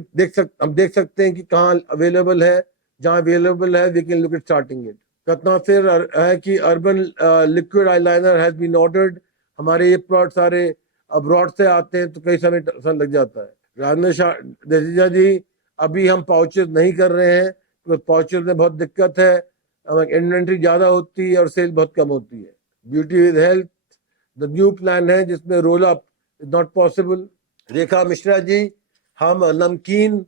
हम देख सकते हैं कि कहाँ अवेलेबल है, जहाँ अवेलेबल है we can look at starting it. कितना फिर है कि urban liquid eyeliner has been ordered. हमारे ये प्रोडक्ट सारे अब्रॉड से आते हैं तो कई समय लग जाता है। राजेंद्र जी, अभी हम पाउचेज नहीं कर रहे हैं क्योंकि पाउचेज में बहुत दिक्कत है, इन्वेंट्री ज्यादा होती है और सेल बहुत कम होती है। Beauty with health the new plan है जिसमें roll up is not possible. Rekha Mishra ji, हम नमकीन,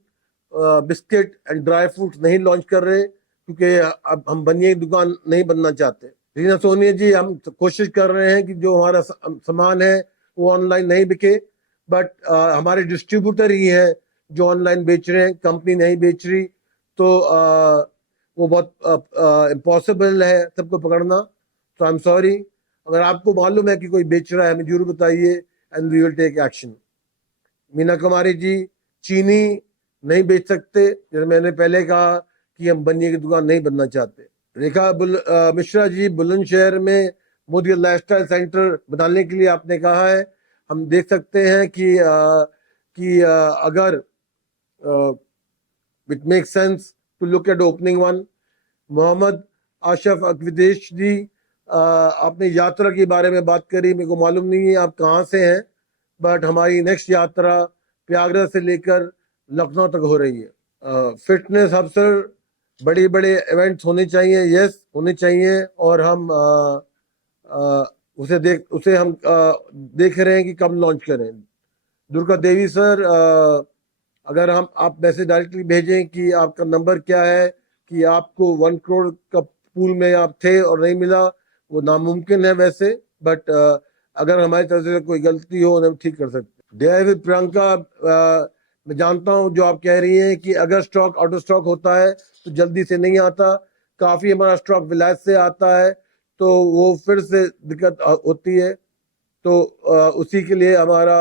बिस्किट एंड ड्राई फ्रूट्स नहीं लॉन्च कर रहे क्योंकि अब हम बनिए की दुकान नहीं बनना चाहते। रीना सोनिया जी, हम कोशिश कर रहे हैं कि जो हमारा सामान है वो ऑनलाइन नहीं बिके, बट हमारे डिस्ट्रीब्यूटर ही हैं जो ऑनलाइन बेच रहे हैं, कंपनी नहीं बेच रही, तो वो बहुत इम्पॉसिबल है सबको पकड़ना। तो आई एम सॉरी, अगर आपको मालूम है कि कोई बेच रहा है हमें जरूर बताइए and we will take action. Meena Kumari ji, चीनी नहीं बेच सकते, जैसे मैंने पहले कहा कि हम बनिए की दुकान नहीं बनना चाहते। रेखा मिश्रा जी, बुलंदशहर में मोदी लाइफस्टाइल सेंटर बनाने के लिए आपने कहा है, हम देख सकते हैं कि अगर it make sense to look at opening one. Mohammad Ashaf अकविदेश जी, आपने यात्रा के बारे में बात करी, मेरे को मालूम नहीं है आप कहाँ से हैं, बट हमारी नेक्स्ट यात्रा प्रयागराज से लेकर लखनऊ तक हो रही है। फिटनेस अफसर, बड़े बड़े इवेंट्स होने चाहिए, यस होने चाहिए, और हम उसे हम देख रहे हैं कि कब लॉन्च करें। दुर्गा देवी सर, अगर आप मैसेज डायरेक्टली भेजें कि आपका नंबर क्या है, कि आपको 1 करोड़ का पूल में आप थे और नहीं मिला, वो नामुमकिन है वैसे, बट अगर हमारी तरफ से कोई गलती हो तो हम ठीक कर सकते। डेविड प्रियंका, मैं जानता हूं जो आप कह रही हैं कि अगर स्टॉक आउट ऑफ स्टॉक होता है तो जल्दी से नहीं आता, काफी हमारा स्टॉक विलायत से आता है तो वो फिर से दिक्कत होती है, तो उसी के लिए हमारा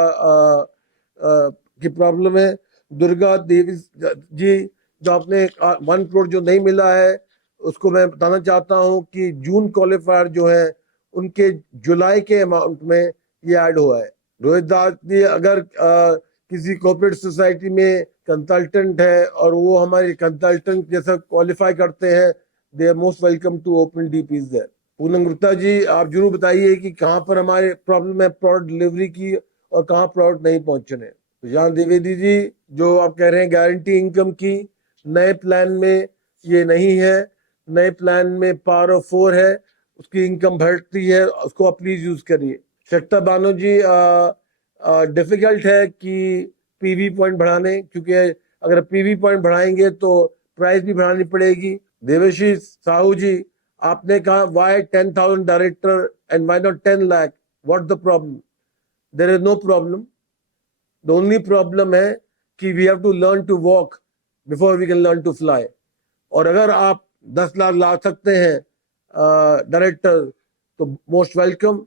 की प्रॉब्लम है। दुर्गा देवी जी, जो आपने 1 करोड़ जो नहीं मिला है उसको मैं बताना चाहता हूं कि जून क्वालिफायर जो है उनके जुलाई के अमाउंट में ये ऐड हुआ है। रोहित दास जी, अगर किसी कॉर्पोरेट सोसाइटी में कंसल्टेंट है और वो हमारे कंसल्टेंट जैसा क्वालिफाई करते हैं, they are most welcome to open DPs there. Poonam Gupta ji, आप जरूर बताइए कि कहाँ पर हमारे प्रॉब्लम है प्रोडक्ट डिलीवरी की और कहाँ प्रोडक्ट नहीं पहुंच रहे। जान द्विवेदी जी, जो आप कह रहे हैं गारंटी इनकम की, नए प्लान में ये नहीं है, नए प्लान में पावर ऑफ 4 है, उसकी इनकम बढ़ती है, उसको आप प्लीज यूज करिए। शक्ता बानो जी, डिफिकल्ट है कि पीवी पॉइंट बढ़ाने, क्योंकि अगर पीवी पॉइंट बढ़ाएंगे तो प्राइस भी बढ़ानी पड़ेगी। देवशीष साहू जी, आपने कहा why 10,000 director and why not 10 lakh, what the problem? There is no problem. The only problem है कि we have to learn to walk before we can learn to fly. और अगर आप 10 लाख ला सकते हैं डायरेक्टर तो most welcome.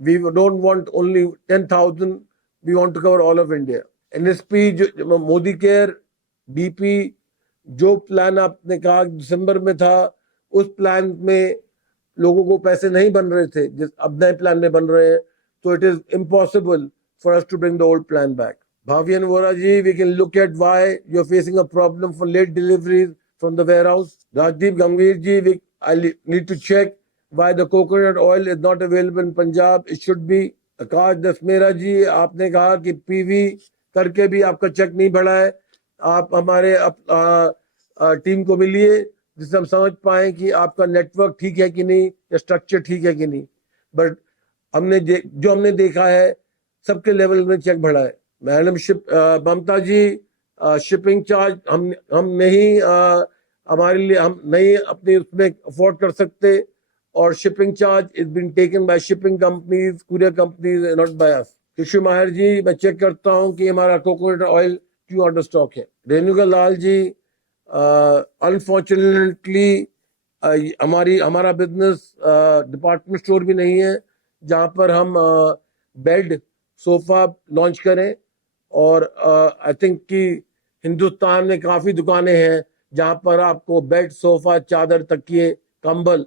We don't want only 10,000, we want to cover all of India. NSP, जो Modi care, DP, जो प्लान आपने कहा दिसंबर में था, उस प्लान में लोगों को पैसे नहीं बन रहे थे, जिस अब नए प्लान में बन रहे हैं, तो it is impossible for us to bring the old plan back. Bhavian Vora ji, we can look at why you're facing a problem for late deliveries from the warehouse. Rajdeep Gambhir ji, I need to check why the coconut oil is not available in Punjab. It should be. Akash Dasmera ji, आपने कहा कि PV करके भी आपका check नहीं बढ़ा है। आप हमारे टीम को मिलिए जिससे हम समझ पाए कि आपका नेटवर्क ठीक है कि नहीं या स्ट्रक्चर ठीक है कि नहीं। बट हमने देखा है सबके लेवल में चेक बढ़ा है। मैडम ममता जी, शिपिंग चार्ज हम नहीं हमारे लिए हम नहीं अपने उसमें अफोर्ड कर सकते, और shipping charge is been taken by shipping companies, courier companies, not by us. Krishi Mahir ji, मैं चेक करता हूं कि हमारा कोकोनट ऑयल क्यों आउट ऑफ स्टॉक है। रेणुका लाल जी, अनफॉर्चुनेटली हमारा बिजनेस डिपार्टमेंट स्टोर भी नहीं है जहां पर हम बेड सोफा लॉन्च करें, और आई थिंक कि हिंदुस्तान में काफी दुकानें हैं जहां पर आपको बेड, सोफा, चादर, तकिए, कंबल,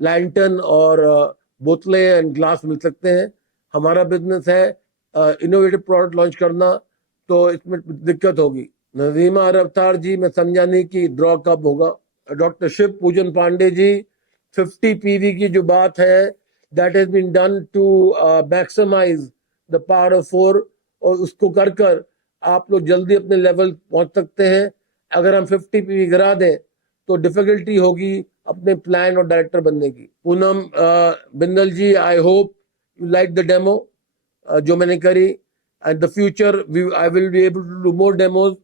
लैंटर्न और बोतलें एंड ग्लास मिल सकते हैं। हमारा बिजनेस है इनोवेटिव प्रोडक्ट लॉन्च करना, तो इसमें दिक्कत होगी। नजीमा रफ्तार जी, मैं समझा नहीं कि ड्रॉ कब होगा। डॉक्टर शिव पूजन पांडे जी, 50 पीवी की जो बात है, that has been done to maximise the power of 4, और उसको कर कर आप लोग जल्दी अपने लेवल पहुंच सकते हैं। अगर हम 50 पीवी गिरा दें तो डिफिकल्टी होगी अपने प्लान और डायरेक्टर बनने की। Poonam Bindal ji, I hope you like the demo जो मैंने करी, and the future I will be able to do more demos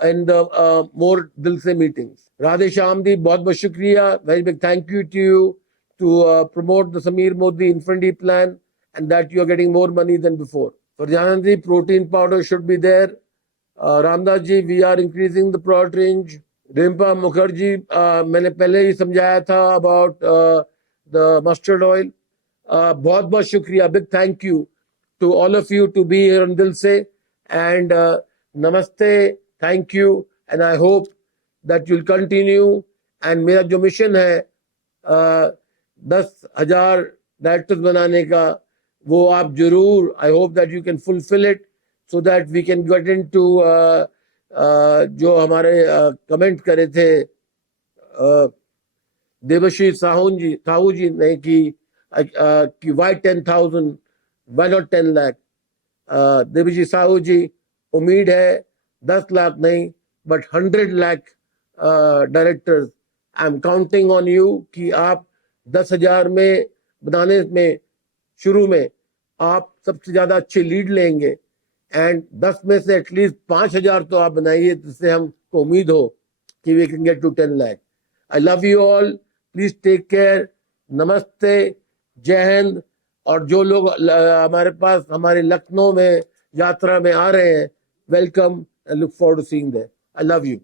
and more दिल से मीटिंग्स। राधे श्याम जी, बहुत बहुत शुक्रिया, very big thank you to you to promote the Samir Modi Infinity plan, and that you are getting more money than before. Farjanand ji, protein powder should be there. Ramdas ji, we are increasing the product range. Rimpa Mukherjee, मैंने पहले ही समझाया था about the mustard oil. बहुत बहुत शुक्रिया, big thank you to all of you to be here on Dil Se, and namaste, thank you, and I hope that you'll continue. And मेरा जो mission है 10,000 डायरेक्टर्स बनाने का, वो आप जरूर, I hope that you can fulfil it, so that we can get into जो हमारे कमेंट करे थे देवश्री साहू जी ने कि why 10,000, why not 10 lakh. Devshree Sahu ji, उम्मीद है 10 लाख नहीं but 100 lakh directors. I am counting on you कि आप 10,000 में बनाने में शुरू में आप सबसे ज्यादा अच्छे लीड लेंगे, एंड 10 में से एटलीस्ट 5,000 तो आप बनाइए, जिससे हमको उम्मीद हो कि we can get to 10 lakh. I love you all, please take care, नमस्ते, जय हिंद। और जो लोग हमारे पास हमारे लखनऊ में यात्रा में आ रहे हैं, welcome, I look forward to seeing them. I love you.